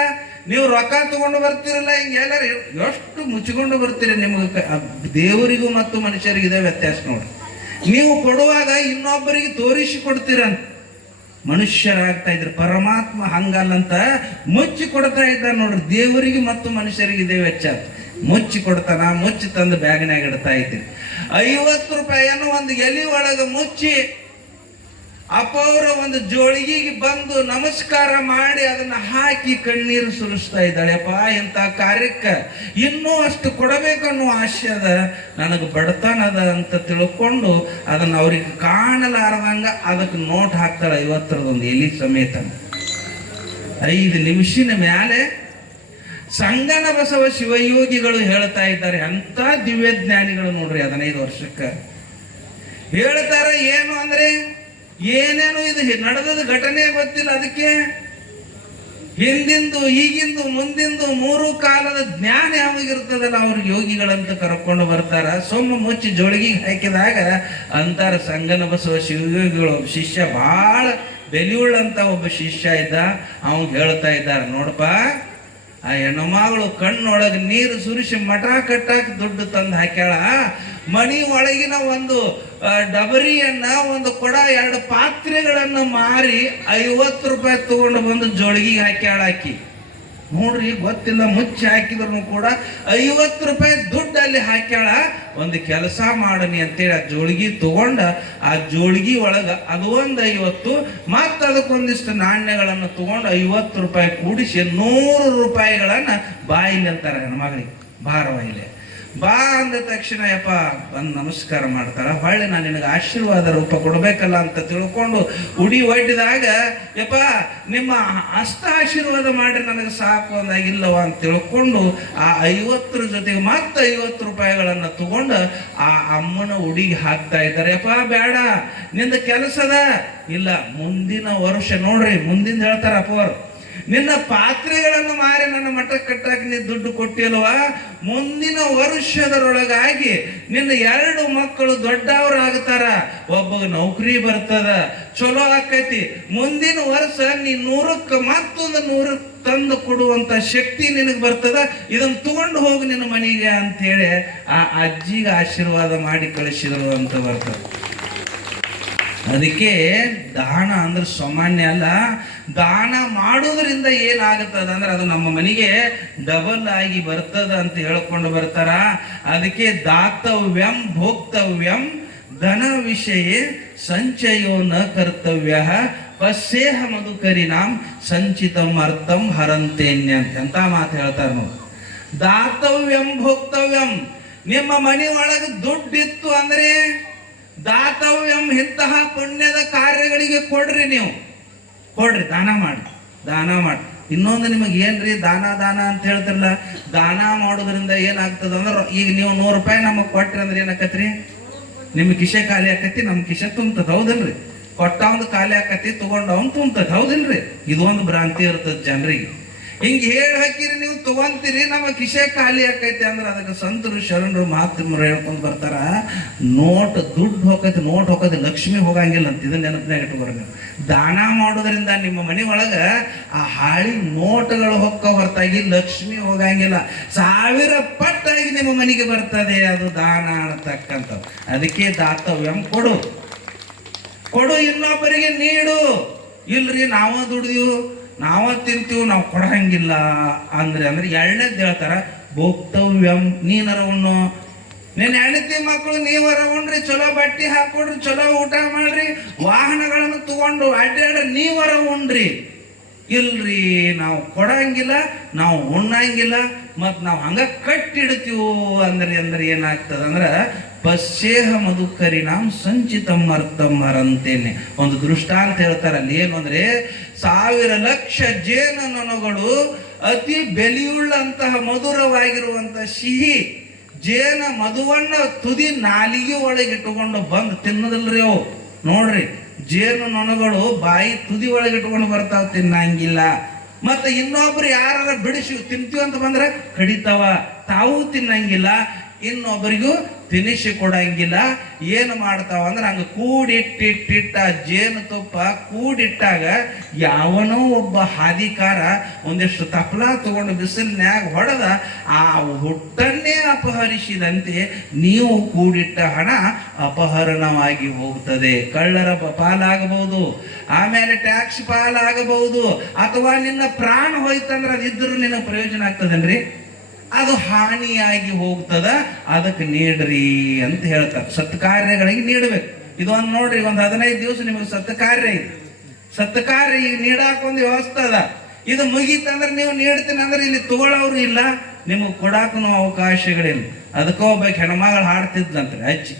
ನೀವು ರೊಕ್ಕ ತಗೊಂಡು ಬರ್ತಿರಲ್ಲ, ಹಿಂಗೆಲ್ಲರೂ ಎಷ್ಟು ಮುಚ್ಚಿಕೊಂಡು ಬರ್ತೀರಿ. ನಿಮಗೆ ದೇವರಿಗೂ ಮತ್ತು ಮನುಷ್ಯರಿಗೂ ಇದೇ ವ್ಯತ್ಯಾಸ ನೋಡ್ರಿ. ನೀವು ಕೊಡುವಾಗ ಇನ್ನೊಬ್ಬರಿಗೆ ತೋರಿಸಿ ಕೊಡ್ತೀರಂತ ಮನುಷ್ಯರಾಗ್ತಾ ಇದ್ರು. ಪರಮಾತ್ಮ ಹಂಗಲ್ಲಂತ ಮುಚ್ಚಿ ಕೊಡ್ತಾ ಇದ್ದ ನೋಡ್ರಿ. ದೇವರಿಗೆ ಮತ್ತು ಮನುಷ್ಯರಿಗೆ ಇದೇ ವ್ಯತ್ಯಾಸ. ಮುಚ್ಚಿ ಕೊಡ್ತಾನ, ಮುಚ್ಚಿ ತಂದು ಬ್ಯಾಗ್ನಾಗ ಇಡ್ತಾ ಇದ್ರಿ. 50 ರೂಪಾಯಿಯನ್ನು ಒಂದು ಎಲಿ ಒಳಗೆ ಮುಚ್ಚಿ ಅಪ್ಪವರ ಒಂದು ಜೋಳಿಗೆಗೆ ಬಂದು ನಮಸ್ಕಾರ ಮಾಡಿ ಅದನ್ನ ಹಾಕಿ ಕಣ್ಣೀರು ಸುರಿಸ್ತಾ ಇದ್ದಾಳೆಪ್ಪ. ಇಂಥ ಕಾರ್ಯಕ್ಕೆ ಇನ್ನೂ ಅಷ್ಟು ಕೊಡಬೇಕನ್ನೋ ಆಶೆ ಅದ, ನನಗೆ ಬಡತನ ಅದ ಅಂತ ತಿಳ್ಕೊಂಡು ಅದನ್ನ ಅವ್ರಿಗೆ ಕಾಣಲಾರದಂಗ ಅದಕ್ಕೆ ನೋಟ್ ಹಾಕ್ತಾಳೆ 50 ಎಲಿ ಸಮೇತ. 5 ನಿಮಿಷದ ಮ್ಯಾಲೆ ಸಂಗನ ಬಸವ ಶಿವಯೋಗಿಗಳು ಹೇಳ್ತಾ ಇದ್ದಾರೆ. ಅಂತ ದಿವ್ಯ ಜ್ಞಾನಿಗಳು ನೋಡ್ರಿ. 15 ವರ್ಷಕ್ಕೆ ಹೇಳ್ತಾರೆ. ಏನು ಅಂದ್ರೆ, ಏನೇನು ಇದು ನಡೆದ ಘಟನೆ ಗೊತ್ತಿಲ್ಲ. ಅದಕ್ಕೆ ಹಿಂದಿಂದು ಈಗಿಂದು ಮುಂದಿಂದು 3 ಕಾಲದ ಜ್ಞಾನ ಯಾವಾಗಿರ್ತದಲ್ಲ ಅವ್ರಿಗೆ ಯೋಗಿಗಳಂತ ಕರ್ಕೊಂಡು ಬರ್ತಾರ. ಸೊಮ್ಮ ಮುಚ್ಚಿ ಜೋಳಿಗೆಗೆ ಹಾಕಿದಾಗ ಅಂತಾರ ಸಂಗನ ಬಸವ ಶಿವಯೋಗಿಗಳು ಶಿಷ್ಯ, ಬಹಳ ಬೆಲೆಯುಳ್ಳಂತ ಒಬ್ಬ ಶಿಷ್ಯ ಇದ್ದ. ಅವ್ನು ಹೇಳ್ತಾ ಇದ್ದಾರೆ, ನೋಡಪ್ಪ, ಆ ಹೆಣ್ಣುಮಗಳು ಕಣ್ಣೊಳಗೆ ನೀರು ಸುರಿಸಿ ಮಠ ಕಟ್ಟಾಕ ದುಡ್ಡು ತಂದು ಹಾಕ್ಯಾಳ. ಮನಿ ಒಳಗಿನ ಒಂದು ಡಬರಿಯನ್ನ, ಒಂದು ಕೊಡ, 2 ಪಾತ್ರೆಗಳನ್ನು ಮಾರಿ 50 ರೂಪಾಯಿ ತಗೊಂಡು ಬಂದು ಜೋಳಿಗೆಗೆ ಹಾಕ್ಯಾಳ ಆಕಿ. ನೋಡ್ರಿ, ಗೊತ್ತಿಲ್ಲ, ಮುಚ್ಚಿ ಹಾಕಿದ್ರು ಕೂಡ 50 ರೂಪಾಯಿ ದುಡ್ಡು ಅಲ್ಲಿ ಹಾಕ್ಯಾಳ. ಒಂದು ಕೆಲಸ ಮಾಡನಿ ಅಂತೇಳಿ ಆ ಜೋಳಿಗೆ ತಗೊಂಡ ಆ ಜೋಳಿಗೆ ಒಳಗ ಅದು ಒಂದು 50, ಮತ್ತು ಅದಕ್ಕೊಂದಿಷ್ಟು ನಾಣ್ಯಗಳನ್ನು ತಗೊಂಡು 50 ರೂಪಾಯಿ ಕೂಡಿಸಿ 100 ರೂಪಾಯಿಗಳನ್ನ ಬಾಯಿಲಿ ಅಂತಾರೆ ಹೆಣ್ಮಗಳಿಗೆ, ಭಾರವಾಯಿಲೆ ಬಾ ಅಂದ ತಕ್ಷಣ ಯಪ್ಪ ಬಂದು ನಮಸ್ಕಾರ ಮಾಡ್ತಾಳ. ಹೊಳ್ಳಿ ನಾನು ನಿನಗೆ ಆಶೀರ್ವಾದ ರೂಪ ಕೊಡ್ಬೇಕಲ್ಲ ಅಂತ ತಿಳ್ಕೊಂಡು ಉಡಿ ಒಡ್ಡಿದಾಗ ಯಪ್ಪ ನಿಮ್ಮ ಅಷ್ಟ ಆಶೀರ್ವಾದ ಮಾಡ್ರಿ ನನಗೆ ಸಾಕು ಅಂದಾಗಿಲ್ಲವ ಅಂತ ತಿಳ್ಕೊಂಡು ಆ 50 ಜೊತೆಗೆ ಮತ್ತೆ 50 ರೂಪಾಯಿಗಳನ್ನ ತಗೊಂಡು ಆ ಅಮ್ಮನ ಉಡಿಗೆ ಹಾಕ್ತಾ ಇದ್ದಾರೆ. ಯಪ್ಪ ಬೇಡ, ನಿಂದ ಕೆಲಸದ ಇಲ್ಲ, ಮುಂದಿನ ವರ್ಷ ನೋಡ್ರಿ, ಮುಂದಿನ ಹೇಳ್ತಾರ ಅಪ್ಪವರು, ನಿನ್ನ ಪಾತ್ರೆಗಳನ್ನು ಮಾರಿ ನನ್ನ ಮಠ ಕಟ್ಟಾಕ ನೀ ದುಡ್ಡು ಕೊಟ್ಟಿಲ್ವಾ, ಮುಂದಿನ ವರ್ಷದರೊಳಗಾಗಿ ನಿನ್ನ 2 ಮಕ್ಕಳು ದೊಡ್ಡವರಾಗ್ತಾರ, ಒಬ್ಬ ನೌಕರಿ ಬರ್ತದ, ಚಲೋ ಆಕೈತಿ, ಮುಂದಿನ ವರ್ಷ ನೀ 100ಕ್ಕೆ ಮತ್ತೊಂದು 100 ತಂದು ಕೊಡುವಂತ ಶಕ್ತಿ ನಿನಗೆ ಬರ್ತದ, ಇದನ್ನು ತಗೊಂಡು ಹೋಗಿ ನಿನ್ನ ಮನೆಗೆ ಅಂತ ಹೇಳಿ ಆ ಅಜ್ಜಿಗೆ ಆಶೀರ್ವಾದ ಮಾಡಿ ಕಳಿಸಿದ್ರು ಅಂತ ಬರ್ತದೆ. ಅದಕ್ಕೆ ದಾನ ಅಂದ್ರೆ ಸಾಮಾನ್ಯ ಅಲ್ಲ. ದಾನ ಮಾಡೋದ್ರಿಂದ ಏನಾಗುತ್ತದೆ ಅಂದ್ರೆ ಅದು ನಮ್ಮ ಮನೆಗೆ ಡಬಲ್ ಆಗಿ ಬರ್ತದ ಅಂತ ಹೇಳ್ಕೊಂಡು ಬರ್ತಾರ. ಅದಕ್ಕೆ ದಾತವ್ಯಂ ಭೋಕ್ತವ್ಯಂ ಧನ ವಿಷಯ ಸಂಚಯೋ ನ ಕರ್ತವ್ಯ ಪಸ್ಯೇಹ ಮಧುಕರಿನಾಂ ಸಂಚಿತಂ ಅರ್ಥಂ ಹರಂತೇನ್ಯ ಅಂತ ಮಾತು ಹೇಳ್ತಾರೆ ನಾವು. ದಾತವ್ಯಂ ಭೋಕ್ತವ್ಯಂ, ನಿಮ್ಮ ಮನೆ ಒಳಗೆ ದುಡ್ಡಿತ್ತು ಅಂದ್ರೆ ದಾತವ್ಯಂ, ಇಂತಹ ಪುಣ್ಯದ ಕಾರ್ಯಗಳಿಗೆ ಕೊಡ್ರಿ, ನೀವು ಕೊಡ್ರಿ, ದಾನ ಮಾಡಿ, ದಾನ ಮಾಡಿ. ಇನ್ನೊಂದು ನಿಮಗೆ ಏನ್ರಿ ದಾನ ದಾನ ಅಂತ ಹೇಳ್ತಿರಲ್ಲ, ದಾನ ಮಾಡೋದ್ರಿಂದ ಏನಾಗ್ತದ ಅಂದ್ರೆ ಈಗ ನೀವು 100 ರೂಪಾಯಿ ನಮಗೆ ಕೊಟ್ರಿ ಅಂದ್ರೆ ಏನಾಕತ್ರಿ, ನಿಮ್ಮ ಕಿಶೆ ಖಾಲಿ ಆಕತಿ, ನಮ್ಮ ಕಿಶೆ ತುಂಬತದ, ಹೌದಲ್ರಿ? ಕೊಟ್ಟವನು ಖಾಲಿ ಆಕತಿ, ತಗೊಂಡವನು ತುಂಬತದ, ಹೌದಿಲ್ರಿ? ಇದು ಒಂದು ಭ್ರಾಂತಿ ಇರ್ತದ ಜನರಿಗೆ. ಹಿಂಗೆ ಹೇಳಿ ಹಾಕಿರಿ, ನೀವು ತಗೊಂತೀರಿ, ನಮ್ಮ ಕಿಶೆ ಖಾಲಿ ಆಕೈತಿ ಅಂದ್ರೆ ಅದಕ್ಕೆ ಸಂತರು ಶರಣರು ಮಾತೃಮರು ಹೇಳ್ಕೊಂಡು ಬರ್ತಾರ, ನೋಟ್ ದುಡ್ಡು ಹೋಗತಿ, ನೋಟ್ ಹೋಗೋದು ಲಕ್ಷ್ಮಿ ಹೋಗಂಗಿಲ್ಲ ಅಂತ. ಇದನ್ನ ನೆನಪಿನಾಗ ಇಟ್ಕೊಡ್ರಿ. ದಾನ ಮಾಡೋದ್ರಿಂದ ನಿಮ್ಮ ಮನೆ ಒಳಗ ಆ ಹಾಳಿ ನೋಟ್ಗಳು ಹೊಕ್ಕ ಹೊರತಾಗಿ ಲಕ್ಷ್ಮಿ ಹೋಗಂಗಿಲ್ಲ, 1000 ಪಟ್ಟಾಗಿ ನಿಮ್ಮ ಮನೆಗೆ ಬರ್ತದೆ. ಅದು ದಾನ ಅನ್ನತಕ್ಕಂಥ. ಅದಕ್ಕೆ ದಾತವ್ಯಂ, ಕೊಡು ಕೊಡು, ಇನ್ನೊಬ್ಬರಿಗೆ ನೀಡು. ಇಲ್ರಿ ನಾವ ದುಡ್ದೀವು, ನಾವ ತಿಂತೀವಿ, ನಾವು ಕೊಡಂಗಿಲ್ಲ ಅಂದ್ರೆ ಎರಡನೇದು ಹೇಳ್ತಾರ ಭೋಕ್ತವ್ಯಂ, ನೀನರ ಉಣ್ಣು, ನೀನ್ ಹೆಂಡತಿ ಮಕ್ಕಳು ನೀವರ ಉಣ್ರಿ, ಚಲೋ ಬಟ್ಟೆ ಹಾಕೊಡ್ರಿ, ಚಲೋ ಊಟ ಮಾಡ್ರಿ, ವಾಹನಗಳನ್ನು ತಗೊಂಡು ಅಡ್ಡಾಡ್ರಿ, ನೀವರ ಉಣ್ರಿ. ಇಲ್ರಿ ನಾವು ಕೊಡಂಗಿಲ್ಲ, ನಾವು ಉಣ್ಣಂಗಿಲ್ಲ, ಮತ್ ನಾವು ಹಂಗ ಕಟ್ಟಿಡ್ತೀವು ಅಂದ್ರೆ ಏನಾಗ್ತದ ಅಂದ್ರೆ ಪಸ್ಯೇಹ ಮಧುಕರಿನಾಂ ಸಂಚಿತಂ ಅರ್ಥಂ ಹರಂತೇನೆ. ಒಂದು ದೃಷ್ಟಾಂತ ಹೇಳ್ತಾರೆ ಅಲ್ಲಿ. ಏನು ಅಂದ್ರೆ 1000 ಲಕ್ಷ ಜೇನುನೊಣಗಳು ಅತಿ ಬೆಲೆಯುಳ್ಳಂತಹ ಮಧುರವಾಗಿರುವಂತಹ ಸಿಹಿ ಜೇನ ಮಧುವನ್ನ ತುದಿ ನಾಲಿಗೆ ಒಳಗೆ ಇಟ್ಟುಕೊಂಡು ಬಂದು ತಿನ್ನೋದಿಲ್ರಿ ಅವು. ನೋಡ್ರಿ, ಜೇನು ನೊಣಗಳು ಬಾಯಿ ತುದಿ ಒಳಗೆ ಇಟ್ಕೊಂಡು ಬರ್ತಾವ, ತಿನ್ನಂಗಿಲ್ಲ. ಮತ್ತೆ ಇನ್ನೊಬ್ರು ಯಾರ ಬಿಡಿಸಿ ತಿಂತೀವಿ ಅಂತ ಬಂದ್ರೆ ಕಡಿತಾವ, ತಾವು ತಿನ್ನಂಗಿಲ್ಲ, ಇನ್ನೊಬ್ಬರಿಗೂ ತಿನಿಸಿ ಕೊಡಂಗಿಲ್ಲ. ಏನು ಮಾಡ್ತಾವ ಅಂದ್ರೆ ಹಂಗ ಕೂಡಿಟ್ಟಿಟ್ಟ ಜೇನುತುಪ್ಪ ಕೂಡಿಟ್ಟಾಗ ಯಾವನೋ ಒಬ್ಬ ಹಾದಿಕಾರ ಒಂದಿಷ್ಟು ತಪ್ಪಲ ತಗೊಂಡು ಬಿಸಿಲಿನ್ಯಾಗ ಹೊಡೆದ ಆ ಹುಟ್ಟನ್ನೇ ಅಪಹರಿಸಿದಂತೆ ನೀವು ಕೂಡಿಟ್ಟ ಹಣ ಅಪಹರಣವಾಗಿ ಹೋಗ್ತದೆ. ಕಳ್ಳರ ಪಾಲಾಗಬಹುದು, ಆಮೇಲೆ ಟ್ಯಾಕ್ಸ್ ಪಾಲಾಗಬಹುದು, ಅಥವಾ ನಿನ್ನ ಪ್ರಾಣ ಹೋಯ್ತಂದ್ರೆ ಅದಿದ್ರೂ ನಿನ್ನ ಪ್ರಯೋಜನ ಆಗ್ತದನ್ರಿ, ಅದು ಹಾನಿಯಾಗಿ ಹೋಗ್ತದ. ಅದಕ್ಕೆ ನೀಡ್ರಿ ಅಂತ ಹೇಳ್ತಾರೆ. ಸತ್ಕಾರ್ಯಗಳಿಗೆ ನೀಡಬೇಕು. ಇದು ಒಂದು ನೋಡ್ರಿ, ಒಂದು 15 ದಿವಸ ನಿಮಗೆ ಸತ್ಕಾರ್ಯ ಇದೆ. ಸತ್ಕಾರ್ಯ ಈಗ ನೀಡಾಕೊಂದು ವ್ಯವಸ್ಥೆ ಅದ. ಇದು ಮುಗೀತಂದ್ರೆ ನೀವು ನೀಡ್ತೀನಿ ಅಂದ್ರೆ ಇಲ್ಲಿ ತಗೊಳ್ಳೋರು ಇಲ್ಲ, ನಿಮಗೆ ಕೊಡಾಕೂ ಅವಕಾಶಗಳಿಲ್ಲ. ಅದಕ್ಕೆ ಒಬ್ಬ ಹೆಣ್ಮಗಳು ಹಾಡ್ತಿದ್ಲಂತ್ರಿ ಅಜ್ಜಿ.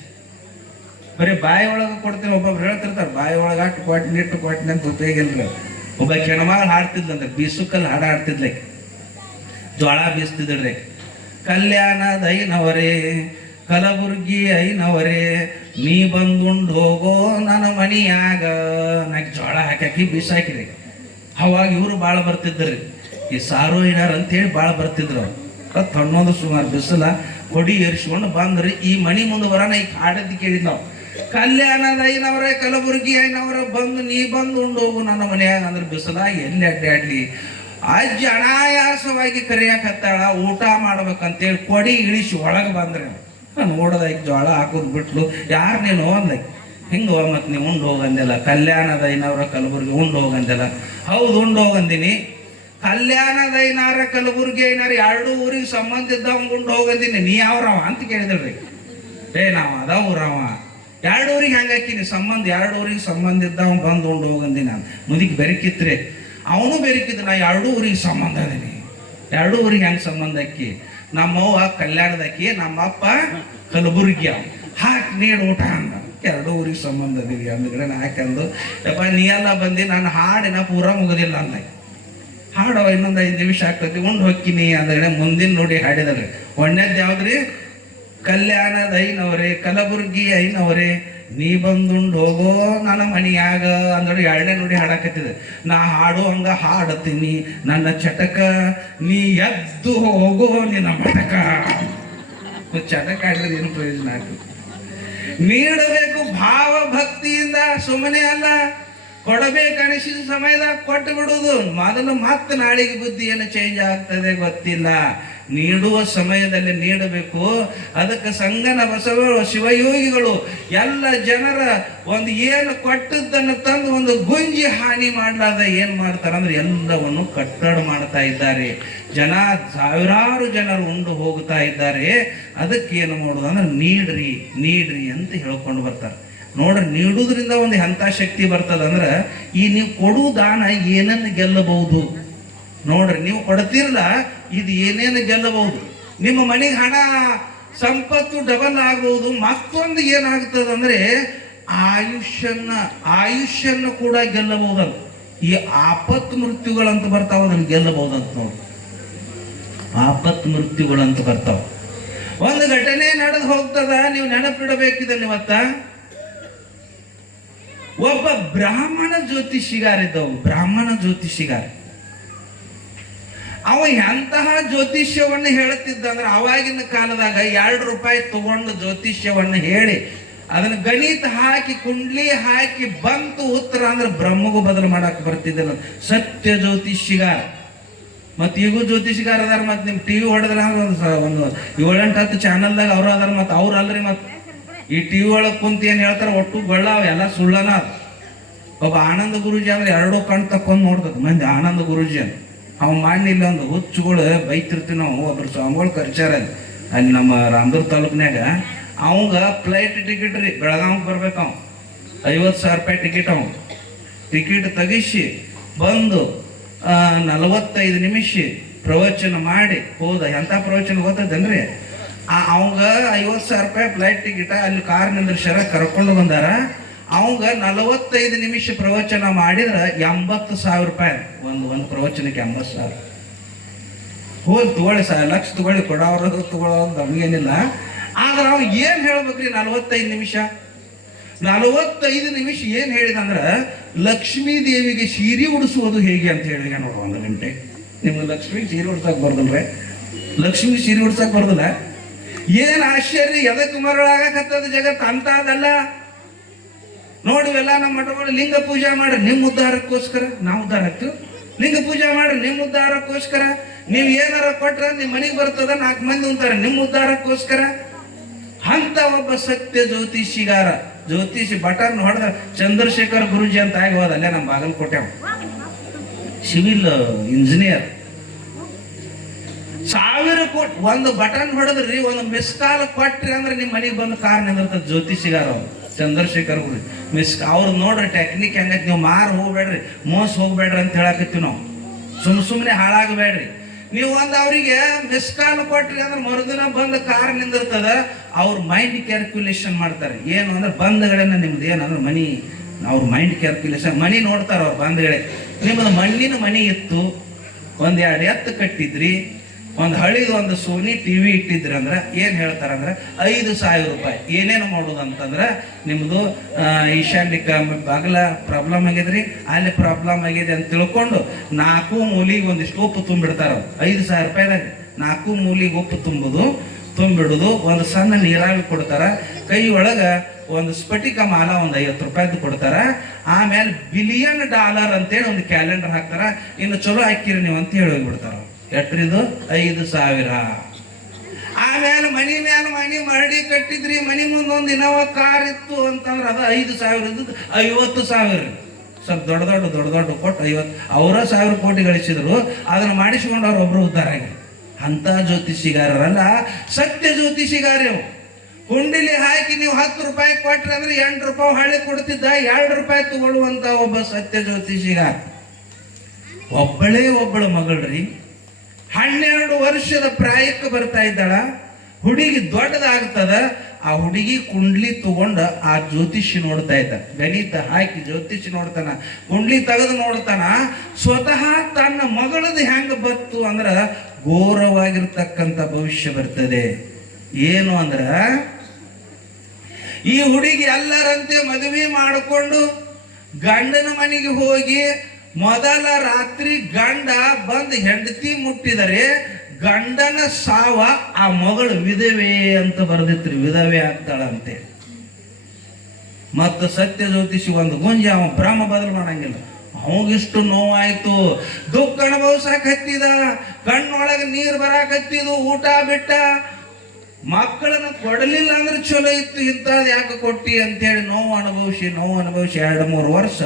ಬರೀ ಬಾಯಿ ಒಳಗೆ ಕೊಡ್ತೀನಿ, ಒಬ್ಬೊಬ್ರು ಹೇಳ್ತಿರ್ತಾರೆ ಬಾಯಿ ಒಳಗೆ ಹಾಕಿ ಕೊಟ್ಟಿನಿ ಇಟ್ಟು ಕೊಟ್ಟಿನಿ ಅಂತ ಉಪಯೋಗಿಲ್ರಿ. ಒಬ್ಬ ಹೆಣ್ಮಗಳು ಹಾಡ್ತಿದ್ಲಂದ್ರೆ, ಬೀಸುಕಲ್ಲಿ ಹಾಡ ಹಾಡ್ತಿದ್ಲಕ್ಕೆ, ಜ್ವಾಳ ಬೀಸ್ತಿದ್ರಿ. ಕಲ್ಯಾಣದ ಐನವರೇ, ಕಲಬುರ್ಗಿ ಐನವರೇ, ನೀ ಬಂದುಂಡು ಹೋಗೋ ನನ್ನ ಮನಿಯಾಗ. ನಾಕ್ ಜ್ವಾಳ ಹಾಕಿ ಬೀಸಾಕಿರಿ. ಅವಾಗ ಇವರು ಭಾಳ ಬರ್ತಿದ್ರಿ, ಈ ಸಾರು ಏನಾರ ಅಂತೇಳಿ ಭಾಳ ಬರ್ತಿದ್ರು. ತಣ್ಣೋದು ಸುಮಾರು ಬಿಸಿಲ ಕೊಡಿ ಏರಿಸ್ಕೊಂಡು ಬಂದ್ರಿ. ಈ ಮನಿ ಮುಂದೆ ಬರೋಣ ಈ ಹಾಡದ್ದು ಕೇಳಿದ್ ನಾವು. ಕಲ್ಯಾಣದ ಐನವರೇ, ಕಲಬುರ್ಗಿ ಐನವರೇ, ಬಂದು ನೀ ಬಂದು ಉಂಡು ಹೋಗು ನನ್ನ ಮನೆಯಾಗ ಅಂದ್ರೆ ಬಿಸಿಲಾಗಿ ಎಲ್ಲಿ ಅಡ್ಡಾಡ್ಲಿ. ಅಜ್ಜಿ ಅನಾಯಾಸವಾಗಿ ಕರಿಯಾಕತ್ತಾಳ, ಊಟ ಮಾಡ್ಬೇಕಂತೇಳಿ ಕೊಡಿ ಇಳಿಸಿ ಒಳಗೆ ಬಂದ್ರೆ ನೋಡದ ಈಗ ಜೋಳ ಹಾಕೋದು ಬಿಟ್ಲು. ಯಾರು ನೀನು ಅಂದ. ಹಿಂಗ ಮತ್ತೆ ನೀವು ಉಂಡು ಹೋಗಂದಿಲ್ಲ. ಕಲ್ಯಾಣದ ಐನವರ ಕಲಬುರ್ಗಿ ಉಂಡು ಹೋಗಂದಿಲ್ಲ. ಹೌದು ಉಂಡು ಹೋಗಂದಿನಿ. ಕಲ್ಯಾಣದ ಐನಾರ ಕಲಬುರ್ಗಿ ಐನಾರ 2 ಊರಿಗೆ ಸಂಬಂಧ ಇದ್ದವಂಗ ಉಂಡು ಹೋಗಂದಿನಿ. ನೀ ಯಾವ್ರವ ಅಂತ ಕೇಳಿದ್ರಿ. ನಾವ ಅದ ಊರವ, 2 ಊರಿಗೆ ಹೆಂಗಾಕಿನಿ ಸಂಬಂಧ, 2 ಊರಿಗೆ ಸಂಬಂಧ ಇದ್ದವ ಬಂದು ಉಂಡು ಹೋಗಂದಿನಿ ಅಂತ. ಮುದಿಗೆ ಬೆರಕಿತ್ರಿ, ಅವನು ಬೆರಕಿದ್. ನಾ 2 ಊರಿಗೆ ಸಂಬಂಧ ಅದೀನಿ, 2 ಊರಿಗೆ ಹೆಂಗೆ ಸಂಬಂಧ ಅಕ್ಕಿ. ನಮ್ಮವ್ವ ಕಲ್ಯಾಣದಕ್ಕಿ, ನಮ್ಮಪ್ಪ ಕಲಬುರ್ಗಿ, ಹಾಕಿ ನೀಡು ಊಟ ಅಂದ. ಎರಡೂ ಊರಿಗೆ ಸಂಬಂಧ ಅದೀವಿ ಅಂದ್ಗಡೆ ಹಾಕಂದು, ಯಪ್ಪ ನೀ ಎಲ್ಲ ಬಂದು ನಾನು ಹಾಡಿನ ಪೂರ ಮುಗುದಿಲ್ಲ ಅಂದ. ಹಾಡು ಇನ್ನೊಂದು 5 ನಿಮಿಷ ಆಗ್ತೈತಿ, ಉಂಡು ಹೊಕ್ಕಿನಿ ಅಂದ್ಗಡೆ ಮುಂದಿನ ನೋಡಿ ಹಾಡಿದ್ರೆ ಒಣ್ಣೆದ್ದು ಯಾವ್ದ್ರಿ? ಕಲ್ಯಾಣದ ಐನವರೇ, ಕಲಬುರ್ಗಿ ಐನವರೇ, ನೀ ಬಂದುಂಡು ಹೋಗೋ ನನ್ನ ಮನಿಯಾಗ ಅಂದ್ರೆ 2ನೇ ನುಡಿ ಹಾಡಕತ್ತಿದೆ. ನಾ ಹಾಡು ಹಂಗ ಹಾಡತೀನಿ ನನ್ನ ಚಟಕ, ನೀ ಎದ್ದು ಹೋಗೋ ನಿನ್ನ ಮಟಕ. ಚಟಕ ಆಡಿದ್ರೆ ಏನು ಪ್ರಯೋಜನ ಆಗ್ತದೆ? ನೀಡಬೇಕು ಭಾವ ಭಕ್ತಿಯಿಂದ, ಸುಮ್ಮನೆ ಅಲ್ಲ. ಕೊಡಬೇಕು ಅನಿಸಿದ ಸಮಯದಾಗ ಕೊಟ್ಟು ಬಿಡುವುದು. ಮೊದಲು ಮತ್ತೆ ನಾಳೆಗೆ ಬುದ್ಧಿ ಏನು ಚೇಂಜ್ ಆಗ್ತದೆ ಗೊತ್ತಿಲ್ಲ. ನೀಡುವ ಸಮಯದಲ್ಲಿ ನೀಡಬೇಕು. ಅದಕ್ಕೆ ಸಂಗನ ಬಸವ ಶಿವಯೋಗಿಗಳು ಎಲ್ಲ ಜನರ ಒಂದು ಏನು ಕೊಟ್ಟದ್ದನ್ನು ತಂದು ಒಂದು ಗುಂಜಿ ಹಾನಿ ಮಾಡಲಾದ ಏನ್ ಮಾಡ್ತಾರಂದ್ರೆ ಎಲ್ಲವನ್ನು ಕಟ್ಟಡ ಮಾಡ್ತಾ ಇದ್ದಾರೆ. ಸಾವಿರಾರು ಜನರು ಉಂಡು ಹೋಗ್ತಾ ಇದ್ದಾರೆ. ಅದಕ್ಕೆ ಏನು ಮಾಡೋದು ಅಂದ್ರೆ ನೀಡ್ರಿ ನೀಡ್ರಿ ಅಂತ ಹೇಳ್ಕೊಂಡು ಬರ್ತಾರೆ. ನೋಡ್ರಿ, ನೀಡುವುದರಿಂದ ಒಂದು ಎಂಥ ಶಕ್ತಿ ಬರ್ತದಂದ್ರೆ, ಈ ನೀವು ಕೊಡು ದಾನ ಏನನ್ನು ಗೆಲ್ಲಬಹುದು ನೋಡ್ರಿ. ನೀವು ಕೊಡ್ತಿರಲ್ಲ, ಇದು ಏನೇನು ಗೆಲ್ಲಬಹುದು. ನಿಮ್ಮ ಮನೆಗೆ ಹಣ ಸಂಪತ್ತು ಡಬಲ್ ಆಗಬಹುದು. ಮತ್ತೊಂದು ಏನಾಗ್ತದಂದ್ರೆ ಆಯುಷ್ಯನ್ನ ಕೂಡ ಗೆಲ್ಲಬಹುದಲ್ಲ. ಈ ಆಪತ್ ಮೃತ್ಯುಗಳಂತ ಬರ್ತಾವ, ಅದನ್ನು ಗೆಲ್ಲಬಹುದಂತ ನೋಡಿ. ಆಪತ್ ಮೃತ್ಯುಗಳಂತ ಬರ್ತಾವ. ಒಂದು ಘಟನೆ ನಡೆದು ಹೋಗ್ತದ, ನೀವು ನೆನಪಿಡಬೇಕಿದೆ. ಇವತ್ತ ಒಬ್ಬ ಬ್ರಾಹ್ಮಣ ಜ್ಯೋತಿಷಿಗಾರ ಇದ್ದವು. ಬ್ರಾಹ್ಮಣ ಜ್ಯೋತಿಷಿಗಾರ ಅವ ಎಂತಹ ಜ್ಯೋತಿಷ್ಯವನ್ನು ಹೇಳುತ್ತಿದ್ದ ಅಂದ್ರೆ, ಅವಾಗಿನ ಕಾಲದಾಗ 2 ರೂಪಾಯಿ ತಗೊಂಡು ಜ್ಯೋತಿಷ್ಯವನ್ನು ಹೇಳಿ ಅದನ್ನ ಗಣಿತ ಹಾಕಿ ಕುಂಡ್ಲಿ ಹಾಕಿ ಬಂತು ಉತ್ತರ ಅಂದ್ರೆ ಬ್ರಹ್ಮಗೂ ಬದಲು ಮಾಡಕ್ ಬರ್ತಿದ್ದಿಲ್ಲ. ಸತ್ಯ ಜ್ಯೋತಿಷಿಗಾರ. ಮತ್ತೆ ಈಗೂ ಜ್ಯೋತಿಷಿಗಾರ ಅದಾರ. ಮತ್ತೆ ನಿಮ್ ಟಿವಿ ಹೊಡೆದ್ರ ಒಂದು 7-8 ಚಾನಲ್ದಾಗ ಅವ್ರು ಅದಾರ. ಮತ್ತೆ ಅವ್ರು ಅಲ್ರಿ, ಮತ್ತೆ ಈ ಟಿವಿ ಒಳಗೆ ಕುಂತ ಏನ್ ಹೇಳ್ತಾರ ಒಟ್ಟು ಗೊಳ್ಳ ಎಲ್ಲ ಸುಳ್ಳನ. ಒಬ್ಬ ಆನಂದ ಗುರೂಜಿ ಅಂದ್ರೆ 2 ಕಣ್ ತಕ್ಕೊಂಡ್ ನೋಡ್ತದ ಮಂದಿ. ಆನಂದ ಗುರೂಜಿ ಅಂತ ಅವ್ ಮಾಡಿಲ್ಲ ಒಂದು ಹುಚ್ಚುಗಳು ಬೈತಿರ್ತೀವಿ ನಾವು. ಒಬ್ರು ಸ್ವಾಮಿಗಳು ಕರ್ಚಾರ ಅಲ್ಲಿ ನಮ್ಮ ರಾಮದುರ್ಗ ತಾಲೂಕ್ನಾಗ. ಅವಂಗ ಫ್ಲೈಟ್ ಟಿಕೆಟ್ ರೀ, ಬೆಳಗಾವಿಗೆ ಬರ್ಬೇಕು. ಅವ್ 50,000 ರೂಪಾಯಿ ಟಿಕೆಟ್. ಅವ್ ಟಿಕೆಟ್ ತೆಗಿಸಿ ಬಂದು 45 ನಿಮಿಷ ಪ್ರವಚನ ಮಾಡಿ ಹೋದ. ಎಂಥ ಪ್ರವಚನ ಗೊತ್ತದೇನ್ರಿ? ಅವಂಗ 50,000 ರೂಪಾಯಿ ಫ್ಲೈಟ್ ಟಿಕೆಟ್. ಅಲ್ಲಿ ಕಾರ್ ನಿಂದ್ರಿಸ್ಯಾರ, ಕರ್ಕೊಂಡು ಬಂದಾರ. ಅವಂಗ 45 ನಿಮಿಷ ಪ್ರವಚನ ಮಾಡಿದ್ರೆ 80,000 ರೂಪಾಯಿ. ಒಂದು ಪ್ರವಚನಕ್ಕೆ 80,000. ಹೋಗಿ ತಗೊಳ್ಳಿ, ಲಕ್ಷ ತಗೊಳ್ಳಿ, ಕೊಡೋರು ತಗೊಳ್ಳೋದು ನಮಗೇನಿಲ್ಲ. ಆದ್ರೆ ಅವ್ನು ಏನ್ ಹೇಳ್ಬೇಕ್ರಿ? 45 ನಿಮಿಷ 45 ನಿಮಿಷ ಏನ್ ಹೇಳಿದಂದ್ರ, ಲಕ್ಷ್ಮೀ ದೇವಿಗೆ ಸೀರೆ ಉಡಿಸುವುದು ಹೇಗೆ ಅಂತ ಹೇಳಿ ನೋಡುವ 1 ಗಂಟೆ. ನಿಮ್ಗೆ ಲಕ್ಷ್ಮಿ ಸೀರೆ ಉಡ್ಸಕ್ ಬರ್ದಲ್ರಿ? ಲಕ್ಷ್ಮಿ ಸೀರೆ ಉಡ್ಸಕ್ ಬರ್ದಲ್ಲ? ಏನ್ ಆಶ್ಚರ್ಯ! ಎದಕ್ಕೆ ಮರಳಾಗತ್ತದ ಜಗತ್ತು ಅಂತದಲ್ಲ. ನೋಡುವೆಲ್ಲ ನಮ್ಮ ಮಠಗಳು ಲಿಂಗ ಪೂಜೆ ಮಾಡ್ರಿ ನಿಮ್ಮ ಉದ್ಧಾರಕ್ಕೋಸ್ಕರ. ನಾವು ಉದ್ಧಾರ ಆಗ್ತೀವಿ. ಲಿಂಗ ಪೂಜೆ ಮಾಡ್ರಿ ನಿಮ್ಮ ಉದ್ಧಾರಕ್ಕೋಸ್ಕರ. ನೀವು ಏನಾರ ಕೊಟ್ರ ನಿಮ್ಮ ಮನೆಗೆ ಬರ್ತದ, 4 ಮಂದಿ ಉಂತಾರೆ ನಿಮ್ಮ ಉದ್ಧಾರಕ್ಕೋಸ್ಕರ. ಅಂತ ಒಬ್ಬ ಸತ್ಯ ಜ್ಯೋತಿಷಿಗಾರ, ಜ್ಯೋತಿಷಿ ಬಟನ್ ಹೊಡೆದ ಚಂದ್ರಶೇಖರ್ ಗುರೂಜಿ ಅಂತ ಆಗಿ ಹೋದ. ಅಲ್ಲೇ ನಮ್ಮ ಬಾಗಲಕೋಟೆ, ಸಿವಿಲ್ ಇಂಜಿನಿಯರ್. 1000 ಕೋಟಿ ಒಂದು ಬಟನ್ ಹೊಡೆದ್ರಿ, ಒಂದು ಮಿಸ್ ಕಾಲ್ ಕೊಟ್ರಿ ಅಂದ್ರೆ ನಿಮ್ಮ ಮನೆಗೆ ಬಂದು ಕಾರ್ ನಿಂದಿರ್ತದ. ಜ್ಯೋತಿಷಿಗಾರ ಅವ್ರು ಚಂದ್ರಶೇಖರ್ ಗುರು ಅವ್ರು ನೋಡ್ರಿ ಟೆಕ್ನಿಕ್ ಹೆಂಗೈತಿ. ನೀವು ಮಾರು ಹೋಗ್ಬೇಡ್ರಿ, ಮೋಸ ಹೋಗ್ಬೇಡ್ರಿ ಅಂತ ಹೇಳಕತ್ತೀವಿ ನಾವು. ಸುಮ್ಮನೆ ಹಾಳಾಗಬೇಡ್ರಿ. ನೀವು ಒಂದು ಅವರಿಗೆ ಮಿಸ್ ಕಾಲ್ ಕೊಟ್ರಿ ಅಂದ್ರೆ ಮರುದಿನ ಬಂದು ಕಾರ್ ನಿಂದಿರ್ತದ. ಅವ್ರ ಮೈಂಡ್ ಕ್ಯಾಲ್ಕುಲೇಷನ್ ಮಾಡ್ತಾರೆ. ಏನು ಅಂದ್ರೆ ಬಂಧಗಳನ್ನ ನಿಮ್ದು ಏನಂದ್ರೆ ಮನಿ, ಅವ್ರ ಮೈಂಡ್ ಕ್ಯಾಲ್ಕುಲೇಷನ್ ಮನಿ ನೋಡ್ತಾರ ಅವ್ರು ಬಂಧಗಳೇ. ನಿಮ್ಮದು ಮಣ್ಣಿನ ಮನಿ ಇತ್ತು, 1-2 ಎತ್ತು ಕಟ್ಟಿದ್ರಿ, ಒಂದು ಹಳಿದು ಒಂದು ಸೋನಿ ಟಿವಿ ಇಟ್ಟಿದ್ರಿ ಅಂದ್ರೆ ಏನ್ ಹೇಳ್ತಾರಂದ್ರೆ 5,000 ರೂಪಾಯಿ. ಏನೇನು ಮಾಡೋದು ಅಂತಂದ್ರೆ ನಿಮ್ದು ಈಶಾನ್ಯಕ ಬಾಗಲ ಪ್ರಾಬ್ಲಮ್ ಆಗಿದ್ರಿ, ಅಲ್ಲಿ ಪ್ರಾಬ್ಲಮ್ ಆಗಿದೆ ಅಂತ ತಿಳ್ಕೊಂಡು 4 ಮೂಲಿಗೆ ಒಂದಿಷ್ಟು ಉಪ್ಪು ತುಂಬಿಡ್ತಾರ. 5,000 ರೂಪಾಯಿದಾಗ 4 ಮೂಲಿಗೆ ಉಪ್ಪು ತುಂಬಿಡುದು. ಒಂದು ಸಣ್ಣ ನೀರಾವಿ ಕೊಡ್ತಾರ. ಕೈ ಒಳಗ ಒಂದು ಸ್ಫಟಿಕ ಮಾಲ ಒಂದು 50 ರೂಪಾಯಿದು ಕೊಡ್ತಾರ. ಆಮೇಲೆ $1 ಬಿಲಿಯನ್ ಅಂತೇಳಿ ಒಂದು ಕ್ಯಾಲೆಂಡರ್ ಹಾಕ್ತಾರ. ಇನ್ನು ಚಲೋ ಹಾಕಿರಿ ನೀವು ಅಂತ ಹೇಳಿ ಹೋಗ್ಬಿಡ್ತಾರ. ಎಟ್ರಿದು 5,000. ಆಮೇಲೆ ಮನಿ ಮೇಲೆ ಮನಿ ಮರಡಿ ಕಟ್ಟಿದ್ರಿ, ಮನಿ ಮುಂದೆ ಒಂದು ಇನೋವಾ ಕಾರ್ ಇತ್ತು ಅಂತಂದ್ರೆ ಅದು 5,000 ಇದ್ದದ್ದು 50,000. ಸ್ವಲ್ಪ ದೊಡ್ಡ ಕೊಟ್ಟು 50 ಅವರ 1,000 ಕೋಟಿ ಗಳಿಸಿದ್ರು. ಅದನ್ನ ಮಾಡಿಸ್ಕೊಂಡು ಅವ್ರು ಒಬ್ರು ಉದ್ಧಾರ ಆಗಿ. ಅಂತ ಜ್ಯೋತಿಷಿಗಾರರಲ್ಲ, ಸತ್ಯ ಜ್ಯೋತಿಷಿಗಾರವು. ಕುಂಡಿಲಿ ಹಾಕಿ ನೀವು 10 ರೂಪಾಯಿ ಕೊಟ್ರಿ ಅಂದ್ರೆ 8 ರೂಪಾಯಿ ಹಳ್ಳಿ ಕೊಡ್ತಿದ್ದ, 2 ರೂಪಾಯಿ ತಗೊಳ್ಳುವಂತ ಒಬ್ಬ ಸತ್ಯ ಜ್ಯೋತಿಷಿಗಾರ. ಒಬ್ಬಳು ಮಗಳ್ರಿ, 12 ವರ್ಷದ ಪ್ರಾಯಕ್ಕೆ ಬರ್ತಾ ಇದ್ದಾಳ. ಹುಡುಗಿ ದೊಡ್ಡದಾಗ್ತದ. ಆ ಹುಡುಗಿ ಕುಂಡ್ಲಿ ತಗೊಂಡ ಆ ಜ್ಯೋತಿಷಿ ನೋಡ್ತಾ ಇದ್ದ. ಗಣಿತ ಹಾಕಿ ಜ್ಯೋತಿಷಿ ನೋಡ್ತಾನ, ಕುಂಡ್ಲಿ ತೆಗೆದು ನೋಡ್ತಾನ. ಸ್ವತಃ ತನ್ನ ಮಗಳದು ಹೆಂಗ ಬತ್ತು ಅಂದ್ರ ಘೋರವಾಗಿರ್ತಕ್ಕಂಥ ಭವಿಷ್ಯ ಬರ್ತದೆ. ಏನು ಅಂದ್ರ, ಈ ಹುಡುಗಿ ಎಲ್ಲರಂತೆ ಮದುವೆ ಮಾಡಿಕೊಂಡು ಗಂಡನ ಮನೆಗೆ ಹೋಗಿ ಮೊದಲ ರಾತ್ರಿ ಗಂಡ ಬಂದು ಹೆಂಡತಿ ಮುಟ್ಟಿದರೆ ಗಂಡನ ಸಾವ ಆ ಮಗಳು ವಿಧವೆ ಅಂತ ಬರೆದಿತ್ರಿ. ವಿಧವೆ ಆಗ್ತಾಳಂತೆ. ಮತ್ತು ಸತ್ಯ ಜ್ಯೋತಿಷಿ ಒಂದು ಗುಂಜಿ ಅವ ಬ್ರಹ್ಮ ಬದಲು ಮಾಡಂಗಿಲ್ಲ. ಅವಾಗಿಷ್ಟು ನೋವಾಯ್ತು, ದುಃಖ ಅನುಭವಿಸಾಕತ್ತಿದ, ಕಣ್ಣೊಳಗೆ ನೀರು ಬರಾಕತ್ತಿದು, ಊಟ ಬಿಟ್ಟ. ಮಕ್ಕಳನ್ನು ಕೊಡಲಿಲ್ಲ ಅಂದ್ರೆ ಚಲೋ ಇತ್ತು, ಇಂಥದ್ದು ಯಾಕೆ ಕೊಟ್ಟಿ ಅಂತೇಳಿ ನೋವು ಅನುಭವಿಸಿ 2-3 ವರ್ಷ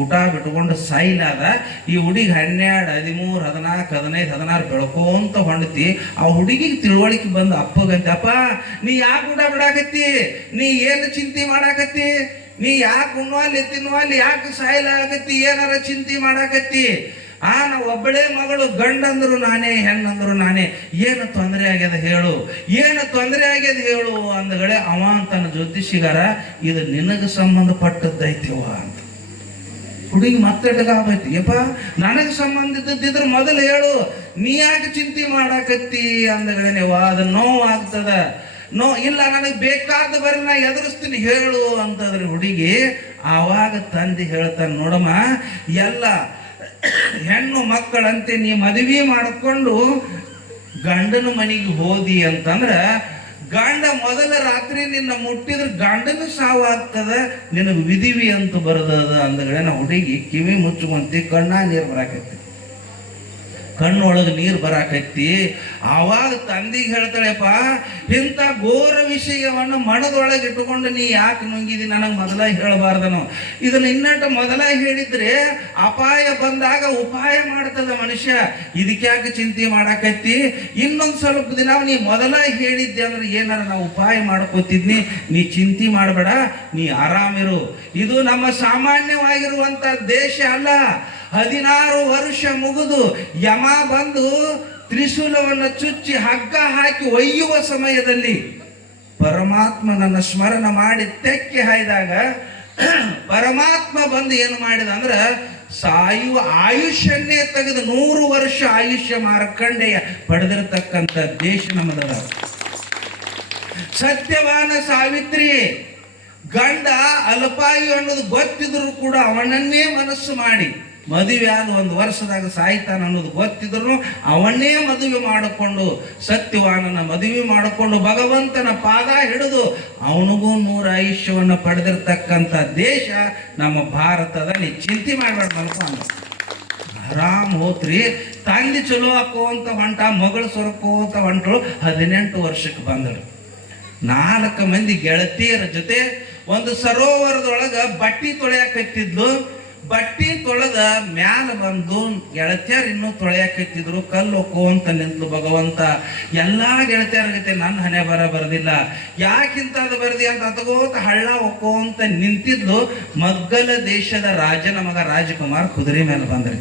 ಊಟ ಬಿಟ್ಕೊಂಡು ಸಾಯಿಲಾದ. ಈ ಹುಡುಗಿ 12, 13, 14, 15, 16 ಬೆಳ್ಕೊಂತ ಹೊಂಡತಿ. ಆ ಹುಡುಗಿಗೆ ತಿಳುವಳಿಕೆ ಬಂದು ಅಪ್ಪಗಂತೆ, ಅಪ್ಪ ನೀ ಯಾಕೆ ಊಟ ಬಿಡಾಕತ್ತಿ, ನೀ ಏನು ಚಿಂತೆ ಮಾಡಾಕತ್ತಿ, ನೀ ಯಾಕೆ ಉಣ್ಣುವಲ್ಲಿ ತಿನ್ನುವಲ್ಲಿ ಯಾಕೆ ಸಾಯಿಲಾಗತ್ತಿ, ಏನಾರ ಚಿಂತೆ ಮಾಡಾಕತ್ತಿ. ನಾವು ಒಬ್ಬಳೇ ಮಗಳು, ಗಂಡಂದ್ರು ನಾನೇ, ಹೆಣ್ಣಂದ್ರು ನಾನೇ, ಏನು ತೊಂದರೆ ಆಗ್ಯದ ಹೇಳು, ಏನು ತೊಂದರೆ ಆಗ್ಯದ ಹೇಳು ಅಂದಗಳೇ ಅವ ತನ್ನ ಜ್ಯೋತಿಷಿಗಾರ, ಇದು ನಿನಗೆ ಸಂಬಂಧಪಟ್ಟದ್ದೈತಿವ ಅಂತ. ಹುಡುಗಿ ಮತ್ತೆಡ್ಗಾಗೈತಿ, ಯಪ್ಪ ನನಗೆ ಸಂಬಂಧಿಸಿದ್ರೆ ಮೊದಲು ಹೇಳು, ನೀ ಯಾಕೆ ಚಿಂತೆ ಮಾಡಾಕತ್ತಿ ಅಂದಗಳೇನೆವ, ಅದು ನೋವು ಆಗ್ತದ. ಇಲ್ಲ ನನಗೆ ಬೇಕಾದ ಬರೀ ನಾ ಎದುರಿಸ್ತೀನಿ ಹೇಳು ಅಂತಂದ್ರೆ ಹುಡುಗಿ ಆವಾಗ ತಂದೆ ಹೇಳ್ತಾನೆ, ನೋಡಮ್ಮ ಎಲ್ಲ ಹೆಣ್ಣು ಮಕ್ಕಳಂತೆ ನೀ ಮದುವೆ ಮಾಡಿಕೊಂಡು ಗಂಡನ ಮನೆಗೆ ಹೋದಿ ಅಂತಂದ್ರ ಗಂಡ ಮೊದಲ ರಾತ್ರಿ ನಿನ್ನ ಮುಟ್ಟಿದ್ರೆ ಗಂಡನ ಸಾವು ಆಗ್ತದ, ನಿನಗೆ ವಿಧಿವಿ ಅಂತ ಬರದದ ಅಂದಗಳೇ ನಾ ಹುಡುಗಿ ಕಿವಿ ಮುಚ್ಚುವಂತೆ ಕಣ್ಣ ನೀರು ಬರಾಕೈತಿ, ಕಣ್ಣೊಳಗೆ ನೀರು ಬರಾಕೈತಿ. ಆವಾಗ ತಂದಿಗೆ ಹೇಳ್ತಾಳೆಪ್ಪ, ಇಂಥ ಘೋರ ವಿಷಯವನ್ನು ಮನದೊಳಗೆ ಇಟ್ಟುಕೊಂಡು ನೀ ಯಾಕೆ ನುಂಗಿದಿ, ನನಗೆ ಮೊದಲ ಹೇಳಬಾರ್ದನು. ಇದನ್ನ ಇನ್ನಟ್ಟು ಮೊದಲ ಹೇಳಿದ್ರೆ ಅಪಾಯ ಬಂದಾಗ ಉಪಾಯ ಮಾಡ್ತದ ಮನುಷ್ಯ, ಇದಕ್ಕೆ ಯಾಕೆ ಚಿಂತೆ ಮಾಡಾಕೈತಿ, ಇನ್ನೊಂದು ಸ್ವಲ್ಪ ದಿನ ನೀ ಮೊದಲ ಹೇಳಿದ್ದೆ ಅಂದ್ರೆ ಏನಾರ ನಾವು ಉಪಾಯ ಮಾಡ್ಕೋತಿದ್ನಿ, ನೀ ಚಿಂತೆ ಮಾಡಬೇಡ, ನೀ ಆರಾಮಿರು. ಇದು ನಮ್ಮ ಸಾಮಾನ್ಯವಾಗಿರುವಂತ ದೇಶ ಅಲ್ಲ. 16 ವರ್ಷ ಮುಗಿದು ಯಮ ಬಂದು ತ್ರಿಶೂಲವನ್ನು ಚುಚ್ಚಿ ಹಗ್ಗ ಹಾಕಿ ಒಯ್ಯುವ ಸಮಯದಲ್ಲಿ ಪರಮಾತ್ಮನನ್ನ ಸ್ಮರಣ ಮಾಡಿ ತೆಕ್ಕೆ ಹಾಯ್ದಾಗ ಪರಮಾತ್ಮ ಬಂದು ಏನು ಮಾಡಿದ ಅಂದ್ರ ಸಾಯುವ ಆಯುಷ್ಯನ್ನೇ ತೆಗೆದು 100 ವರ್ಷ ಆಯುಷ್ಯ ಮಾರ್ಕಂಡೆಯ ಪಡೆದಿರತಕ್ಕಂಥ ದೇಶ ನಮ್ಮದರ. ಸತ್ಯವಾನ ಸಾವಿತ್ರಿ ಗಂಡ ಅಲ್ಪಾಯು ಅನ್ನೋದು ಗೊತ್ತಿದ್ರು ಕೂಡ ಅವನನ್ನೇ ಮನಸ್ಸು ಮಾಡಿ ಮದುವೆ ಆದ 1 ವರ್ಷದಾಗ ಸಾಯ್ತಾನ ಅನ್ನೋದು ಗೊತ್ತಿದ್ರು ಅವನ್ನೇ ಮದುವೆ ಮಾಡಿಕೊಂಡು ಸತ್ಯವಾನನ ಮದುವೆ ಮಾಡಿಕೊಂಡು ಭಗವಂತನ ಪಾದ ಹಿಡಿದು ಅವನಿಗೂ 100 ಆಯುಷ್ಯವನ್ನು ಪಡೆದಿರ್ತಕ್ಕಂಥ ದೇಶ ನಮ್ಮ ಭಾರತದ. ನೀ ಚಿಂತೆ ಮಾಡಬೇಡ ಮಲ್ಕೊಂಡ ಆರಾಮ್ ಹೋತ್ರಿ. ತಂದೆ ಚಲೋ ಹಾಕೋಂತ ಹೊಂಟ, ಮಗಳು ಸೊರಕೋತ ಹೊಂಟಳು. 18 ವರ್ಷಕ್ಕೆ ಬಂದಳು. 4 ಮಂದಿ ಗೆಳತಿಯರ ಜೊತೆ ಒಂದು ಸರೋವರದೊಳಗ ಬಟ್ಟಿ ತೊಳೆಯಾಕತ್ತಿದ್ಲು. ಬಟ್ಟಿ ತೊಳೆದ ಮ್ಯಾಲ ಬಂದು ಗೆಳತಿಯರು ಇನ್ನೂ ತೊಳೆಯಾಕತ್ತಿದ್ರು. ಕಲ್ಲು ಹೊಕ್ಕೋ ಅಂತ ನಿಂತ್ಲು. ಭಗವಂತ ಎಲ್ಲಾ ಗೆಳತಿಯರ ಜೊತೆ ನನ್ನ ಹಣೆ ಬರದಿಲ್ಲ, ಯಾಕಿಂತದು ಬರ್ದಿ ಅಂತ ಅತಗೋತ ಹಳ್ಳ ಹೊಕ್ಕೋ ಅಂತ ನಿಂತಿದ್ಲು. ಮಗ್ಗಲ ದೇಶದ ರಾಜನ ಮಗ ರಾಜಕುಮಾರ್ ಕುದುರೆ ಮೇಲೆ ಬಂದ್ರಿ.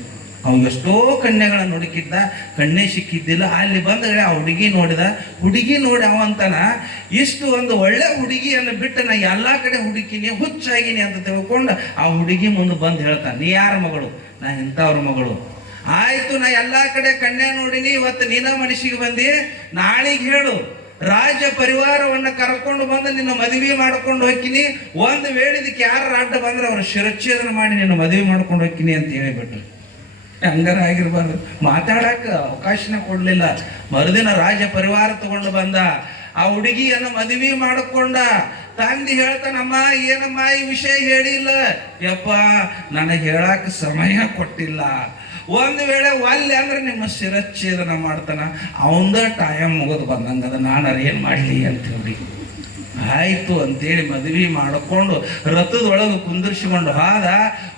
ಅವ್ ಎಷ್ಟೋ ಕನ್ಯೆಗಳನ್ನು ಹುಡುಕಿದ್ದ, ಕಣ್ಣೆ ಸಿಕ್ಕಿದ್ದಿಲ್ಲ. ಅಲ್ಲಿ ಬಂದ ಆ ಹುಡುಗಿ ನೋಡಿದ. ಹುಡುಗಿ ನೋಡಿ ಅವ ಅಂತಾನ, ಇಷ್ಟು ಒಂದು ಒಳ್ಳೆ ಹುಡುಗಿಯನ್ನು ಬಿಟ್ಟು ನಾ ಎಲ್ಲಾ ಕಡೆ ಹುಡುಕಿನಿ, ಹುಚ್ಚಾಗಿನಿ ಅಂತ ತಿಳ್ಕೊಂಡು ಆ ಹುಡುಗಿ ಮುಂದೆ ಬಂದು ಹೇಳ್ತಾನೆ, ನೀ ಯಾರ ಮಗಳು? ನಾ ಇಂಥವ್ರ ಮಗಳು. ಆಯ್ತು, ನಾ ಎಲ್ಲಾ ಕಡೆ ಕನ್ಯೆ ನೋಡಿನಿ, ಇವತ್ತು ನೀನ ಮನಸ್ಸಿಗೆ ಬಂದಿ, ನಾಳಿಗೆ ಹೇಳು, ರಾಜ ಪರಿವಾರವನ್ನ ಕರ್ಕೊಂಡು ಬಂದು ನಿನ್ನ ಮದುವೆ ಮಾಡ್ಕೊಂಡು ಹೋಗ್ತೀನಿ. ಒಂದು ವೇಳೆ ಇದಕ್ಕೆ ಯಾರು ಅಡ್ಡ ಬಂದ್ರೆ ಅವ್ರ ಶಿರಚ್ಛೇದನ ಮಾಡಿ ನಿನ್ನ ಮದುವೆ ಮಾಡ್ಕೊಂಡು ಹೋಗ್ತೀನಿ ಅಂತ ಹೇಳಿಬಿಟ್ರು. ಹಂಗಾರ ಆಗಿರ್ಬಾರ್ದು, ಮಾತಾಡಕ ಅವಕಾಶನ ಕೊಡ್ಲಿಲ್ಲ. ಮರುದಿನ ರಾಜ ಪರಿವಾರ ತಗೊಂಡು ಬಂದ. ಆ ಹುಡುಗಿಯನ್ನು ಮದುವೆ ಮಾಡಿಕೊಂಡ. ತಂದೆ ಹೇಳ್ತಾನಮ್ಮ, ಏನಮ್ಮ ಈ ವಿಷಯ ಹೇಳಿಲ್ಲ? ಯಪ್ಪ ನನಗೆ ಹೇಳಾಕ ಸಮಯ ಕೊಟ್ಟಿಲ್ಲ, ಒಂದು ವೇಳೆ ಒಲ್ಲೆ ಅಂದ್ರೆ ನಿಮ್ಮ ಶಿರಚ್ಛೇದನ ಮಾಡ್ತಾನ, ಅವಂದ ಟೈಮ್ ಮುಗಿದು ಬಂದಂಗದ, ನಾನು ಏನ್ ಮಾಡ್ಲಿ ಅಂತ ಹೇಳಿ ಆಯ್ತು ಅಂತೇಳಿ ಮದುವೆ ಮಾಡಿಕೊಂಡು ರಥದೊಳಗೆ ಕುಂದಿರ್ಸಿಕೊಂಡು ಹೋದ.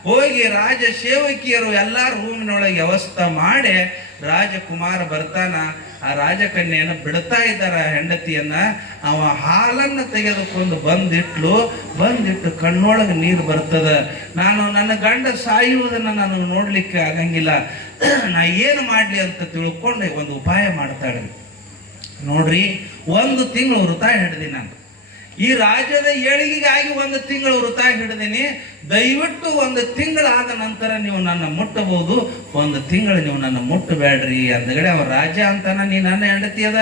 ಹೋಗಿ ರಾಜ ಸೇವಕಿಯರು ಎಲ್ಲ ರೂಮಿನೊಳಗೆ ವ್ಯವಸ್ಥೆ ಮಾಡಿ ರಾಜಕುಮಾರ ಬರ್ತಾನ. ಆ ರಾಜಕನ್ಯೆಯನ್ನು ಬಿಡ್ತಾ ಇದ್ದಾರ ಹೆಂಡತಿಯನ್ನ. ಅವ ಹಾಲನ್ನು ತೆಗೆದುಕೊಂಡು ಬಂದಿಟ್ಟು ಕಣ್ಣೊಳಗೆ ನೀರು ಬರ್ತದ. ನಾನು ನನ್ನ ಗಂಡ ಸಾಯುವುದನ್ನು ನಾನು ನೋಡ್ಲಿಕ್ಕೆ ಆಗಂಗಿಲ್ಲ, ನಾ ಏನು ಮಾಡ್ಲಿ ಅಂತ ತಿಳ್ಕೊಂಡು ಒಂದು ಉಪಾಯ ಮಾಡ್ತಾಳೆ. ನೋಡ್ರಿ, 1 ತಿಂಗಳು ವೃತ ಹಿಡ್ದಿ ನಾನು. ಈ ರಾಜ್ಯದ ಏಳಿಗೆಗಾಗಿ 1 ತಿಂಗಳು ವೃತ ಹಿಡ್ದೀನಿ. ದಯವಿಟ್ಟು 1 ತಿಂಗಳಾದ ನಂತರ ನೀವು ನನ್ನ ಮುಟ್ಟಬಹುದು, 1 ತಿಂಗಳು ನೀವು ನನ್ನ ಮುಟ್ಟಬೇಡ್ರಿ ಅಂದಗಡೆ ಅವ ರಾಜ ಅಂತಾನ, ನೀ ನನ್ನ ಹೆಂಡತಿ ಅದ,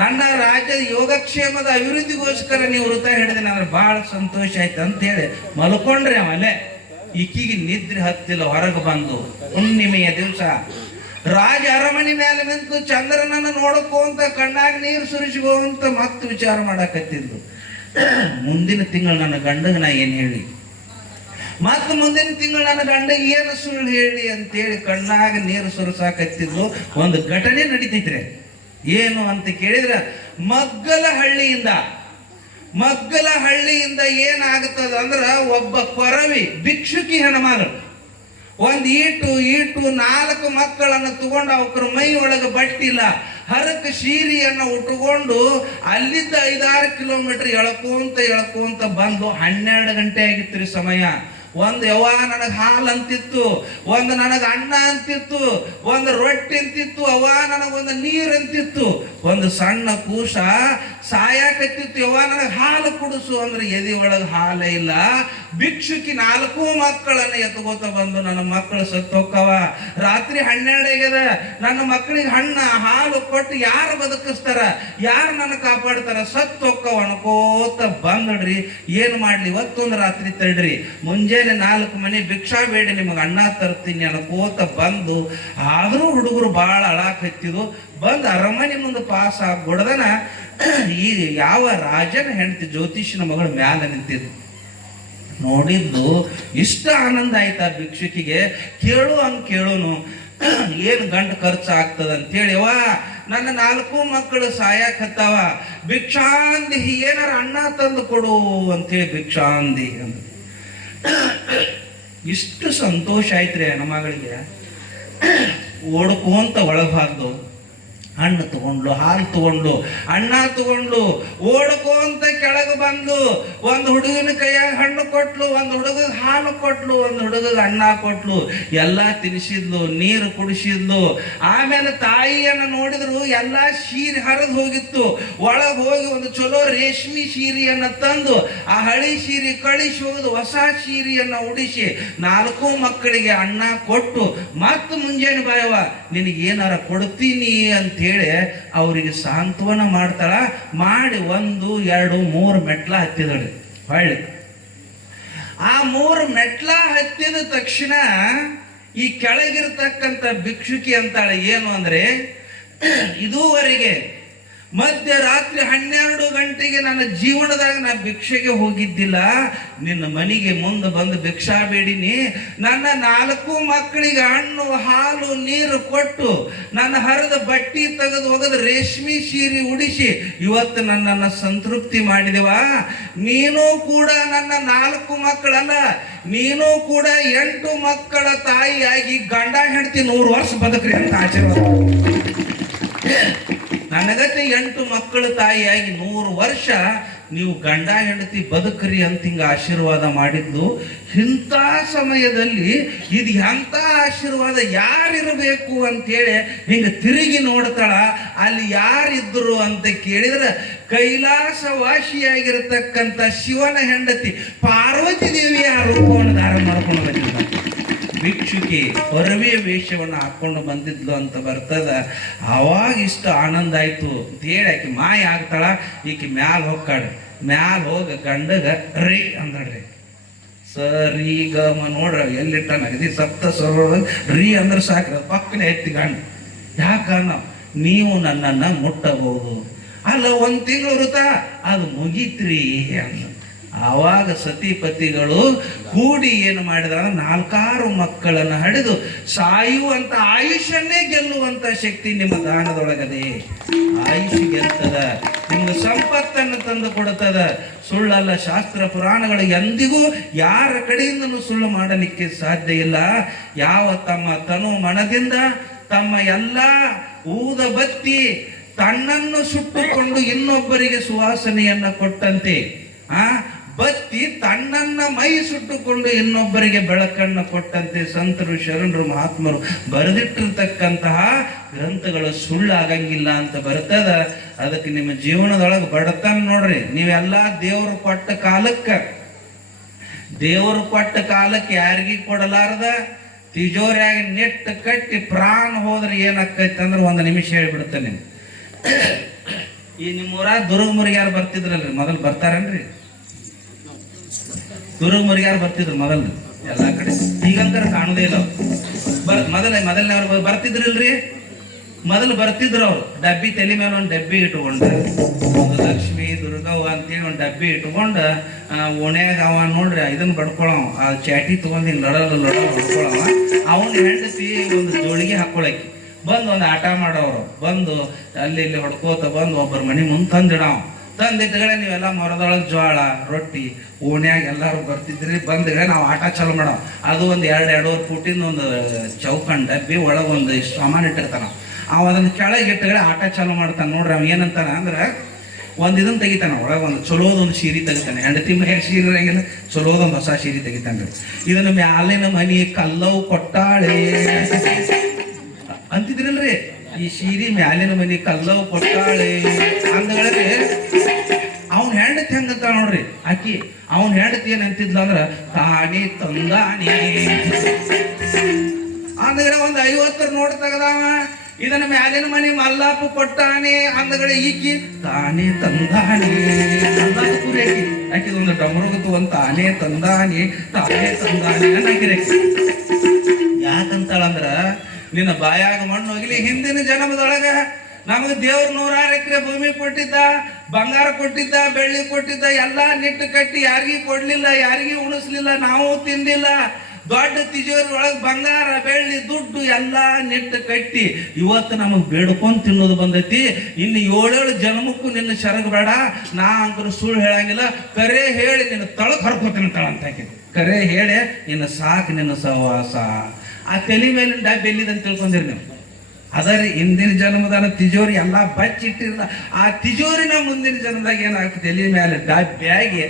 ನನ್ನ ರಾಜ್ಯದ ಯೋಗಕ್ಷೇಮದ ಅಭಿವೃದ್ಧಿಗೋಸ್ಕರ ನೀವು ವೃತ ಹಿಡ್ದೀನಿ ಅಂದ್ರೆ ಬಹಳ ಸಂತೋಷ ಆಯ್ತು ಅಂತೇಳಿ ಮಲ್ಕೊಂಡ್ರಿ. ಆಮೇಲೆ ಈಕಿಗೆ ನಿದ್ರೆ ಹತ್ತಿಲ್ಲ. ಹೊರಗೆ ಬಂದು ಹುಣ್ಣಿಮೆಯ ದಿವಸ ರಾಜ ಅರಮನೆ ಮೇಲೆ ನಿಂತು ಚಂದ್ರನನ್ನು ನೋಡಕೋಂತ ಕಣ್ಣಾಗ ನೀರು ಸುರಿಸ್ಕೋಂತ ಮತ್ತೆ ವಿಚಾರ ಮಾಡಕತ್ತಿದ್ದು. ಮುಂದಿನ ತಿಂಗಳು ನನ್ನ ಗಂಡಗೆ ನಾ ಏನು ಹೇಳಿ, ಮತ್ತು ಮುಂದಿನ ತಿಂಗಳು ನನ್ನ ಗಂಡಗೆ ಏನು ಸುಳ್ಳು ಹೇಳಿ ಅಂತೇಳಿ ಕಣ್ಣಾಗ ನೀರು ಸುರಿಸಾಕತ್ತಿದ್ದು. ಒಂದು ಘಟನೆ ನಡೀತೈತ್ರಿ. ಏನು ಅಂತ ಕೇಳಿದ್ರೆ, ಮಗ್ಗಲ ಹಳ್ಳಿಯಿಂದ ಏನಾಗುತ್ತದ ಅಂದ್ರೆ, ಒಬ್ಬ ಕೊರವಿ ಭಿಕ್ಷುಕಿ ಹೆಣ್ಮಗಳು ಒಂದು ಈಟು 4 ಮಕ್ಕಳನ್ನು ತಗೊಂಡು ಅವಕ್ರ ಮೈ ಒಳಗೆ ಬಟ್ಟಿಲ್ಲ, ಹರಕ ಸೀರೆಯನ್ನು ಉಟ್ಕೊಂಡು ಅಲ್ಲಿದ್ದ 5-6 ಕಿಲೋಮೀಟರ್ ಎಳ್ಕೊಂತ ಬಂದು 12 ಗಂಟೆ ಆಗಿತ್ತು ಸಮಯ. ಒಂದು ಯವ್ವ ನನಗೆ ಹಾಲು ಅಂತಿತ್ತು, ಒಂದು ನನಗೆ ಅನ್ನ ಅಂತಿತ್ತು, ಒಂದು ರೊಟ್ಟಿ ಅಂತಿತ್ತು, ಅವ್ವ ನನಗೊಂದು ನೀರು ಅಂತಿತ್ತು. ಒಂದು ಸಣ್ಣ ಕೂಸ ಸಾಯಾಕತ್ತಿತ್ತು, ಯವ್ವ ನನಗೆ ಹಾಲು ಕುಡಿಸು ಅಂದ್ರೆ ಎದೆ ಒಳಗೆ ಹಾಲೇ ಇಲ್ಲ. ಭಿಕ್ಷುಕಿ 4 ಮಕ್ಕಳನ್ನು ಎತ್ಕೋತ ಬಂದು, ನನ್ನ ಮಕ್ಕಳು ಸತ್ತೋಕ್ಕವ, ರಾತ್ರಿ 12 ಆಗ್ಯದ, ನನ್ನ ಮಕ್ಕಳಿಗೆ ಹಾಲು ಕೊಟ್ಟು ಯಾರು ಬದುಕಿಸ್ತಾರ, ಯಾರು ನನ್ನ ಕಾಪಾಡ್ತಾರ, ಸತ್ತೋಕ್ಕವ ಅನ್ಕೋತ ಬಂದ್ರಿ. ಏನು ಮಾಡ್ಲಿ, ಇವತ್ತೊಂದು ರಾತ್ರಿ ತಡ್ರಿ, ಮುಂಜಾನೆ 4 ಮನೆ ಭಿಕ್ಷಾ ಬೇಡಿ ನಿಮಗೆ ಅನ್ನ ತರ್ತೀನಿ ಅನ್ಕೋತ ಬಂದು. ಆದರೂ ಹುಡುಗರು ಭಾಳ ಅಳಾಕತ್ತಿದ್ದು. ಬಂದು ಅರಮನೆ ಮುಂದೆ ಪಾಸ್ ಆಗ್ಬಿಡ್ದನ ಈ ಯಾವ ರಾಜನ ಹೆಂಡತಿ ಜ್ಯೋತಿಷನ ಮಗಳು ಮ್ಯಾಲ ನಿಂತಿದ್ದು. ನೋಡಿದ್ದು ಇಷ್ಟ ಆನಂದ ಆಯ್ತಾ ಭಿಕ್ಷುಕಿಗೆ. ಕೇಳೋನು ಏನು ಗಂಟು ಖರ್ಚು ಆಗ್ತದ ಅಂತೇಳಿ, ವಾ ನನ್ನ 4 ಮಕ್ಕಳು ಸಾಯಾಕತ್ತಾವ, ಭಿಕ್ಷಾಂದಿ ಏನಾರ ಅನ್ನ ತಂದು ಕೊಡು ಅಂತೇಳಿ ಭಿಕ್ಷಾಂದಿ ಅಂದ. ಇಷ್ಟು ಸಂತೋಷ ಆಯ್ತ್ರಿ ಹೆಣ್ಮಗಳಿಗೆ. ಓಡ್ಕೊಂತ ಒಳಗೆ ಹಣ್ಣು ತಗೊಂಡ್ಲು, ಹಾಲು ತಗೊಂಡ್ಲು, ಅನ್ನ ತಗೊಂಡ್ಲು, ಓಡ್ಕೊಂತ ಕೆಳಗೆ ಬಂದು ಒಂದು ಹುಡುಗನ ಕೈಯಾಗ ಹಣ್ಣು ಕೊಟ್ಲು, ಒಂದು ಹುಡುಗಗೆ ಹಾಲು ಕೊಟ್ಲು, ಒಂದು ಹುಡುಗಗೆ ಅನ್ನ ಕೊಟ್ಲು, ಎಲ್ಲ ತಿನ್ನಿಸಿದ್ಲು, ನೀರು ಕುಡಿಸಿದ್ಲು. ಆಮೇಲೆ ತಾಯಿಯನ್ನು ನೋಡಿದ್ರು, ಎಲ್ಲ ಸೀರೆ ಹರಿದು ಹೋಗಿತ್ತು. ಒಳಗೆ ಹೋಗಿ ಒಂದು ಚಲೋ ರೇಷ್ಮೆ ಸೀರೆಯನ್ನು ತಂದು ಆ ಹಳಿ ಸೀರೆ ಕಳಿಸಿ ಹೋಗುದು, ಹೊಸ ಸೀರೆಯನ್ನು ಉಡಿಸಿ 4 ಮಕ್ಕಳಿಗೆ ಅನ್ನ ಕೊಟ್ಟು, ಮತ್ತೆ ಮುಂಜಾನೆ ಬಾಯವ ನಿನಗೆ ಏನಾರ ಕೊಡ್ತೀನಿ ಅಂತ ಹೇಳಿ ಅವರಿಗೆ ಸಾಂತ್ವನ ಮಾಡ್ತಾಳ. ಮಾಡಿ 1, 2, 3 ಮೆಟ್ಲ ಹತ್ತಿದಳು. ಹೊಳ್ಳಿ ಆ 3 ಮೆಟ್ಲ ಹತ್ತಿದ ತಕ್ಷಣ ಈ ಕೆಳಗಿರ್ತಕ್ಕಂಥ ಭಿಕ್ಷುಕಿ ಅಂತಾಳೆ, ಏನು ಅಂದ್ರೆ, ಇದುವರೆಗೆ ಮಧ್ಯರಾತ್ರಿ 12 ಗಂಟೆಗೆ ನನ್ನ ಜೀವನದಾಗ ನಾ ಭಿಕ್ಷೆಗೆ ಹೋಗಿದ್ದಿಲ್ಲ. ನಿನ್ನ ಮನೆಗೆ ಮುಂದೆ ಬಂದು ಭಿಕ್ಷಾ ಬೇಡಿನಿ. ನನ್ನ 4 ಮಕ್ಕಳಿಗೆ ಹಣ್ಣು ಹಾಲು ನೀರು ಕೊಟ್ಟು, ನನ್ನ ಹರಿದ ಬಟ್ಟಿ ತೆಗೆದು ಹೋಗದ ರೇಷ್ಮೆ ಸೀರೆ ಉಡಿಸಿ ಇವತ್ತು ನನ್ನನ್ನು ಸಂತೃಪ್ತಿ ಮಾಡಿದೆವ. ನೀನು ಕೂಡ ನನ್ನ 4 ಮಕ್ಕಳಲ್ಲ, ನೀನು ಕೂಡ 8 ಮಕ್ಕಳ ತಾಯಿಯಾಗಿ ಗಂಡ ಹೆಂಡತಿ 100 ವರ್ಷ ಬದುಕ್ರಿ ಅಂತ ಆಶೀರ್ವಾದ. ನನಗತ್ತೆ 8 ಮಕ್ಕಳ ತಾಯಿಯಾಗಿ 100 ವರ್ಷ ನೀವು ಗಂಡ ಹೆಂಡತಿ ಬದುಕ್ರಿ ಅಂತ ಹಿಂಗ ಆಶೀರ್ವಾದ ಮಾಡಿದ್ಲು. ಇಂಥ ಸಮಯದಲ್ಲಿ ಇದು ಎಂಥ ಆಶೀರ್ವಾದ ಯಾರಿರಬೇಕು ಅಂತೇಳಿ ಹಿಂಗೆ ತಿರುಗಿ ನೋಡ್ತಾಳ. ಅಲ್ಲಿ ಯಾರಿದ್ರು ಅಂತ ಕೇಳಿದ್ರೆ, ಕೈಲಾಸವಾಸಿಯಾಗಿರ್ತಕ್ಕಂಥ ಶಿವನ ಹೆಂಡತಿ ಪಾರ್ವತಿ ದೇವಿಯ ರೂಪವನ್ನು ಧಾರಣ ಮಾಡ್ಕೊಂಡು ಬಂದಿದ್ದ ಭಿಕ್ಷುಕಿ ಹೊರವಿಯ ವೇಷವನ್ನು ಹಾಕೊಂಡು ಬಂದಿದ್ಲು ಅಂತ ಬರ್ತದ. ಅವಾಗ ಇಷ್ಟು ಆನಂದ ಆಯ್ತು ಅಂತ ಹೇಳಿ ಆಕಿ ಮಾಯ ಆಗ್ತಾಳ. ಈಕಿ ಮ್ಯಾಲ ಹೋಗ್ಕಾಳ. ಮ್ಯಾಲ ಹೋಗ ಗಂಡಗ ರೀ ಅಂದ್ರಿ. ಸರಿ ಗಮ ನೋಡ್ರ ಎಲ್ಲಿಟ್ಟ ನಗದಿ ಸಪ್ತ ಸ್ವರ ರೀ ಅಂದ್ರೆ ಸಾಕ್ರ ಪಕ್ಕನೆ ಎತ್ತಿ ಗಂಡ. ಯಾಕನ್ನ ನೀವು ನನ್ನನ್ನು ಮುಟ್ಟಬಹುದು. ಅಲ್ಲ 1 ತಿಂಗಳು ವೃತ ಅದು ಮುಗೀತ್ರಿ ಅಂದ. ಆವಾಗ ಸತಿಪತಿಗಳು ಕೂಡಿ ಏನು ಮಾಡಿದ್ರ, 4 ಮಕ್ಕಳನ್ನು ಹಡಿದು ಸಾಯುವಂತ ಆಯುಷ್ಯನ್ನೇ ಗೆಲ್ಲುವಂತ ಕೊಡುವಂತ ಶಕ್ತಿ ನಿಮ್ಮ ದಾನದೊಳಗದೆ. ಆಯುಷ್ ಗೆಲ್ತದ, ನಿಮ್ಗೆ ಸಂಪತ್ತನ್ನು ತಂದು ಕೊಡುತ್ತದ. ಸುಳ್ಳಲ್ಲ, ಶಾಸ್ತ್ರ ಪುರಾಣಗಳು ಎಂದಿಗೂ ಯಾರ ಕಡೆಯಿಂದಲೂ ಸುಳ್ಳು ಮಾಡಲಿಕ್ಕೆ ಸಾಧ್ಯ ಇಲ್ಲ. ಯಾವ ತಮ್ಮ ತನು ಮನದಿಂದ ತಮ್ಮ ಎಲ್ಲ ಊದ ಬತ್ತಿ ತನ್ನನ್ನು ಸುಟ್ಟುಕೊಂಡು ಇನ್ನೊಬ್ಬರಿಗೆ ಸುವಾಸನೆಯನ್ನ ಕೊಟ್ಟಂತೆ, ಬತ್ತಿ ತನ್ನನ್ನ ಮೈ ಸುಟ್ಟುಕೊಂಡು ಇನ್ನೊಬ್ಬರಿಗೆ ಬೆಳಕನ್ನು ಕೊಟ್ಟಂತೆ ಸಂತರು, ಶರಣರು, ಮಹಾತ್ಮರು ಬರೆದಿಟ್ಟಿರ್ತಕ್ಕಂತಹ ಗ್ರಂಥಗಳು ಸುಳ್ಳಾಗಂಗಿಲ್ಲ ಅಂತ ಬರ್ತದ. ಅದಕ್ಕೆ ನಿಮ್ಮ ಜೀವನದೊಳಗೆ ಬಡತನ ನೋಡ್ರಿ, ನೀವೆಲ್ಲ ದೇವರು ಕೊಟ್ಟ ಕಾಲಕ್ಕೆ ಯಾರಿಗೂ ಕೊಡಲಾರದ ತಿಜೋರಿಯಾಗಿ ನೆಟ್ಟು ಕಟ್ಟಿ ಪ್ರಾಣ ಹೋದ್ರೆ ಏನಾಕೈತೆ ಅಂದ್ರೆ ಒಂದು ನಿಮಿಷ ಹೇಳಿಬಿಡ್ತಾನೆ. ಈ ನಿಮ್ಮೂರ ದುರ್ಗಮುರಿಗೆ ಯಾರು ಬರ್ತಿದ್ರಲ್ರಿ, ಮೊದಲು ಬರ್ತಾರನ್ರಿ? ದುರ್ಗಮುರಿಗೆ ಯಾರು ಬರ್ತಿದ್ರು ಮೊದಲು? ಎಲ್ಲಾ ಕಡೆ ಈಗಂತರ ಕಾಣುದೇ ಇಲ್ಲ. ಮೊದಲನೇವ್ರು ಬರ್ತಿದ್ರಲ್ರಿ, ಮೊದಲು ಬರ್ತಿದ್ರು. ಅವ್ರು ಡಬ್ಬಿ ತಲೆ ಮೇಲೆ ಒಂದು ಡಬ್ಬಿ ಇಟ್ಕೊಂಡು, ಒಂದು ಲಕ್ಷ್ಮಿ ದುರ್ಗವ್ವ ಅಂತೇಳಿ ಒಂದು ಡಬ್ಬಿ ಇಟ್ಕೊಂಡು ಓಣ್ಯಾಗ ಅವ ನೋಡ್ರಿ ಇದನ್ನ ಬಡ್ಕೊಳವ, ಆ ಚಾಟಿ ತಗೊಂಡು ಹಿಂಗೆ ಲಡ ಬಡ್ಕೊಳವ. ಅವನ ಹೆಂಡತಿ ಒಂದು ಜೋಳಿಗೆ ಹಾಕೊಳಕಿ ಬಂದು ಒಂದು ಆಟ ಮಾಡೋರು ಬಂದು ಅಲ್ಲಿ ಇಲ್ಲಿ ಹೊಡ್ಕೋತ ಬಂದು ಒಬ್ಬರ ಮನೆ ಮುಂದೆ ತಂದಿಡವ. ತಂದಿಟ್ಟಗಡೆ ನೀವೆಲ್ಲ ಮರದೊಳಗೆ ಜೋಳ ರೊಟ್ಟಿ ಓಣ್ಯಾಗ ಎಲ್ಲರೂ ಬರ್ತಿದ್ರಿ. ಬಂದ್ಗಡೆ ನಾವು ಆಟ ಚಾಲು ಮಾಡೋ. ಅದು ಒಂದು 2-2.5 ಫೂಟಿಂದ ಒಂದು ಚೌಕಂಡ್ ಡಬ್ಬಿ ಒಳಗೆ ಒಂದು ಸಾಮಾನು ಇಟ್ಟಿರ್ತಾನ. ಅವ ಅದನ್ನ ಕೆಳಗೆ ಇಟ್ಟಗಡೆ ಆಟ ಚಾಲು ಮಾಡ್ತಾನೆ. ನೋಡ್ರಿ ಅವ ಏನಂತಾನ ಅಂದ್ರೆ ಒಂದು ಇದನ್ನ ತೆಗಿತಾನ, ಒಳಗೆ ಒಂದು ಚಲೋದೊಂದು ಸೀರೆ ತೆಗಿತಾನೆ. ಹೆಂಡತಿ ಮನೆ ಸೀರೆ ಇರಂಗಿಲ್ಲ, ಚಲೋದೊಂದು ಹೊಸ ಸೀರೆ ತೆಗಿತಾನ್ರಿ. ಇದನ್ನ ಮ್ಯಾಲಿನ ಮನಿ ಕಲ್ಲವು ಕೊಟ್ಟಾಳೆ ಅಂತಿದ್ರಲ್ರಿ. ಈ ಸೀರೆ ಮ್ಯಾಲಿನ ಮನಿ ಕಲ್ಲವು ಕೊಟ್ಟಾಳೆ ಅಂದಗಳೇ ಅವನ ಹೆಂಡತಿ ಹೆಂಗಂತ ನೋಡ್ರಿ. ಆಕಿ ಅವನ ಹೆಂಡತಿ ಏನ್ ಅಂತಿದ್ಲ ಅಂದ್ರ ತಾನೇ ತಂದಾನೆ ಅಂದಗಡೆ ಒಂದು 50 ನೋಡ್ ತೆಗದಾವ. ಇದನ್ನ ಮ್ಯಾಲಿನ ಮನಿ ಮಲ್ಲಾಪ ಕೊಟ್ಟಾನೆ ಅಂದಗಡೆ ಈಕಿ ತಾನೇ ತಂದಾನೆ ಆಕಿದೊಂದು ಡಮರುಗತ್ತು ಒಂದು ತಾನೇ ತಂದಾನೆ ಅನ್ನಕಿರಿ. ಯಾಕಂತಾಳಂದ್ರ ನಿನ್ನ ಬಾಯಾಗ ಮಣ್ಣು ಹೋಗ್ಲಿ. ಹಿಂದಿನ ಜನ್ಮದೊಳಗ ನಮಗೆ ದೇವ್ರ 100 ಎಕರೆ ಭೂಮಿ ಕೊಟ್ಟಿದ್ದ, ಬಂಗಾರ ಕೊಟ್ಟಿದ್ದ, ಬೆಳ್ಳಿ ಕೊಟ್ಟಿದ್ದ, ಎಲ್ಲಾ ನಿಟ್ಟು ಕಟ್ಟಿ ಯಾರಿಗೂ ಕೊಡ್ಲಿಲ್ಲ, ಯಾರಿಗೂ ಉಣಿಸ್ಲಿಲ್ಲ, ನಾವು ತಿಂದಿಲ್ಲ. ದೊಡ್ಡ ತಿಜೋರಿ ಒಳಗೆ ಬಂಗಾರ ಬೆಳ್ಳಿ ದುಡ್ಡು ಎಲ್ಲಾ ನಿಟ್ಟು ಕಟ್ಟಿ ಇವತ್ತು ನಮಗ್ ಬೇಡ್ಕೊಂಡ್ ತಿನ್ನೋದು ಬಂದೈತಿ. ಇನ್ನು 7 ಜನ್ಮಕ್ಕೂ ನಿನ್ನ ಶರಗ ಬೇಡ, ನಾ ಅಂಕರು ಸುಳ್ಳು ಹೇಳಂಗಿಲ್ಲ, ಕರೆ ಹೇಳಿ ನಿನ್ನ ತಳಕ್ ಹರ್ಕೋತೀನಿ ಅಂತ ಕರೆ ಹೇಳಿ ನಿನ್ನ ಸಾಕು ನಿನ್ನ ಸಹವಾಸ. ಆ ತಲೆ ಮೇಲಿನ ಡಬ್ಬಿ ಎಲ್ಲಿದಂತ ತಿಳ್ಕೊಂಡಿರಿ ನೀವು. ಅದರಿ ಹಿಂದಿನ ಜನ್ಮದ ತಿಜೋರಿ ಎಲ್ಲ ಬಚ್ಚಿಟ್ಟಿರಲ್ಲ. ಆ ತಿಜೋರಿನ ಮುಂದಿನ ಜನ್ಮದಾಗ ಏನಾಗ್ತದೆ, ತಲೆ ಮೇಲೆ ಡಬ್ಬಿಯಾಗಿ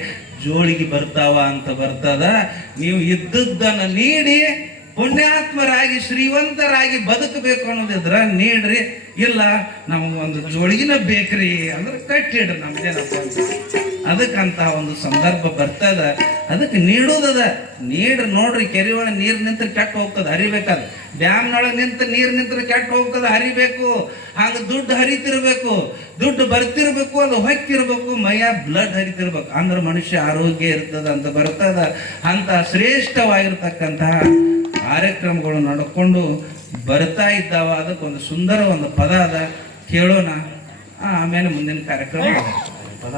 ಜೋಳಿಗೆ ಬರ್ತಾವ ಅಂತ ಬರ್ತದ. ನೀವು ಇದ್ದದ್ದನ್ನು ನೀಡಿ ಪುಣ್ಯಾತ್ಮರಾಗಿ ಶ್ರೀವಂತರಾಗಿ ಬದುಕಬೇಕು ಅನ್ನೋದಿದ್ರ ನೀಡ್ರಿ. ಇಲ್ಲ ನಮಗೊಂದು ಜೋಳಿಗಿನ ಬೇಕ್ರಿ ಅಂದ್ರೆ ಕಟ್ಟಿಡ್ರಿ, ನಮ್ದೇನಪ್ಪ ಅದಕ್ಕಂತ ಒಂದು ಸಂದರ್ಭ ಬರ್ತದ. ಅದಕ್ಕೆ ನೀಡುವುದದ ನೀಡ್ರಿ. ನೋಡ್ರಿ ಕೆರೆ ಒಳಗೆ ನೀರು ನಿಂತ್ರೆ ಕೆಟ್ಟ ಹೋಗ್ತದೆ, ಹರಿಬೇಕಾದ. ಡ್ಯಾಮ್ನೊಳಗೆ ನೀರು ನಿಂತ್ರೆ ಕೆಟ್ಟ ಹೋಗ್ತದೆ, ಹರಿಬೇಕು. ಹಂಗ ದುಡ್ಡು ಹರಿತಿರ್ಬೇಕು, ದುಡ್ಡು ಬರ್ತಿರ್ಬೇಕು, ಅದು ಹೊಕ್ಕಿರ್ಬೇಕು, ಮೈಯ ಬ್ಲಡ್ ಹರಿತಿರ್ಬೇಕು, ಅಂದ್ರೆ ಮನುಷ್ಯ ಆರೋಗ್ಯ ಇರ್ತದ ಅಂತ ಬರ್ತದ. ಅಂತ ಶ್ರೇಷ್ಠವಾಗಿರ್ತಕ್ಕಂತಹ ಕಾರ್ಯಕ್ರಮಗಳು ನಡ್ಕೊಂಡು ಬರ್ತಾ ಇದ್ದಾವ. ಅದಕ್ಕೊಂದು ಸುಂದರ ಒಂದು ಪದ ಅದ, ಕೇಳೋಣ. ಆಮೇಲೆ ಮುಂದಿನ ಕಾರ್ಯಕ್ರಮ ಪದ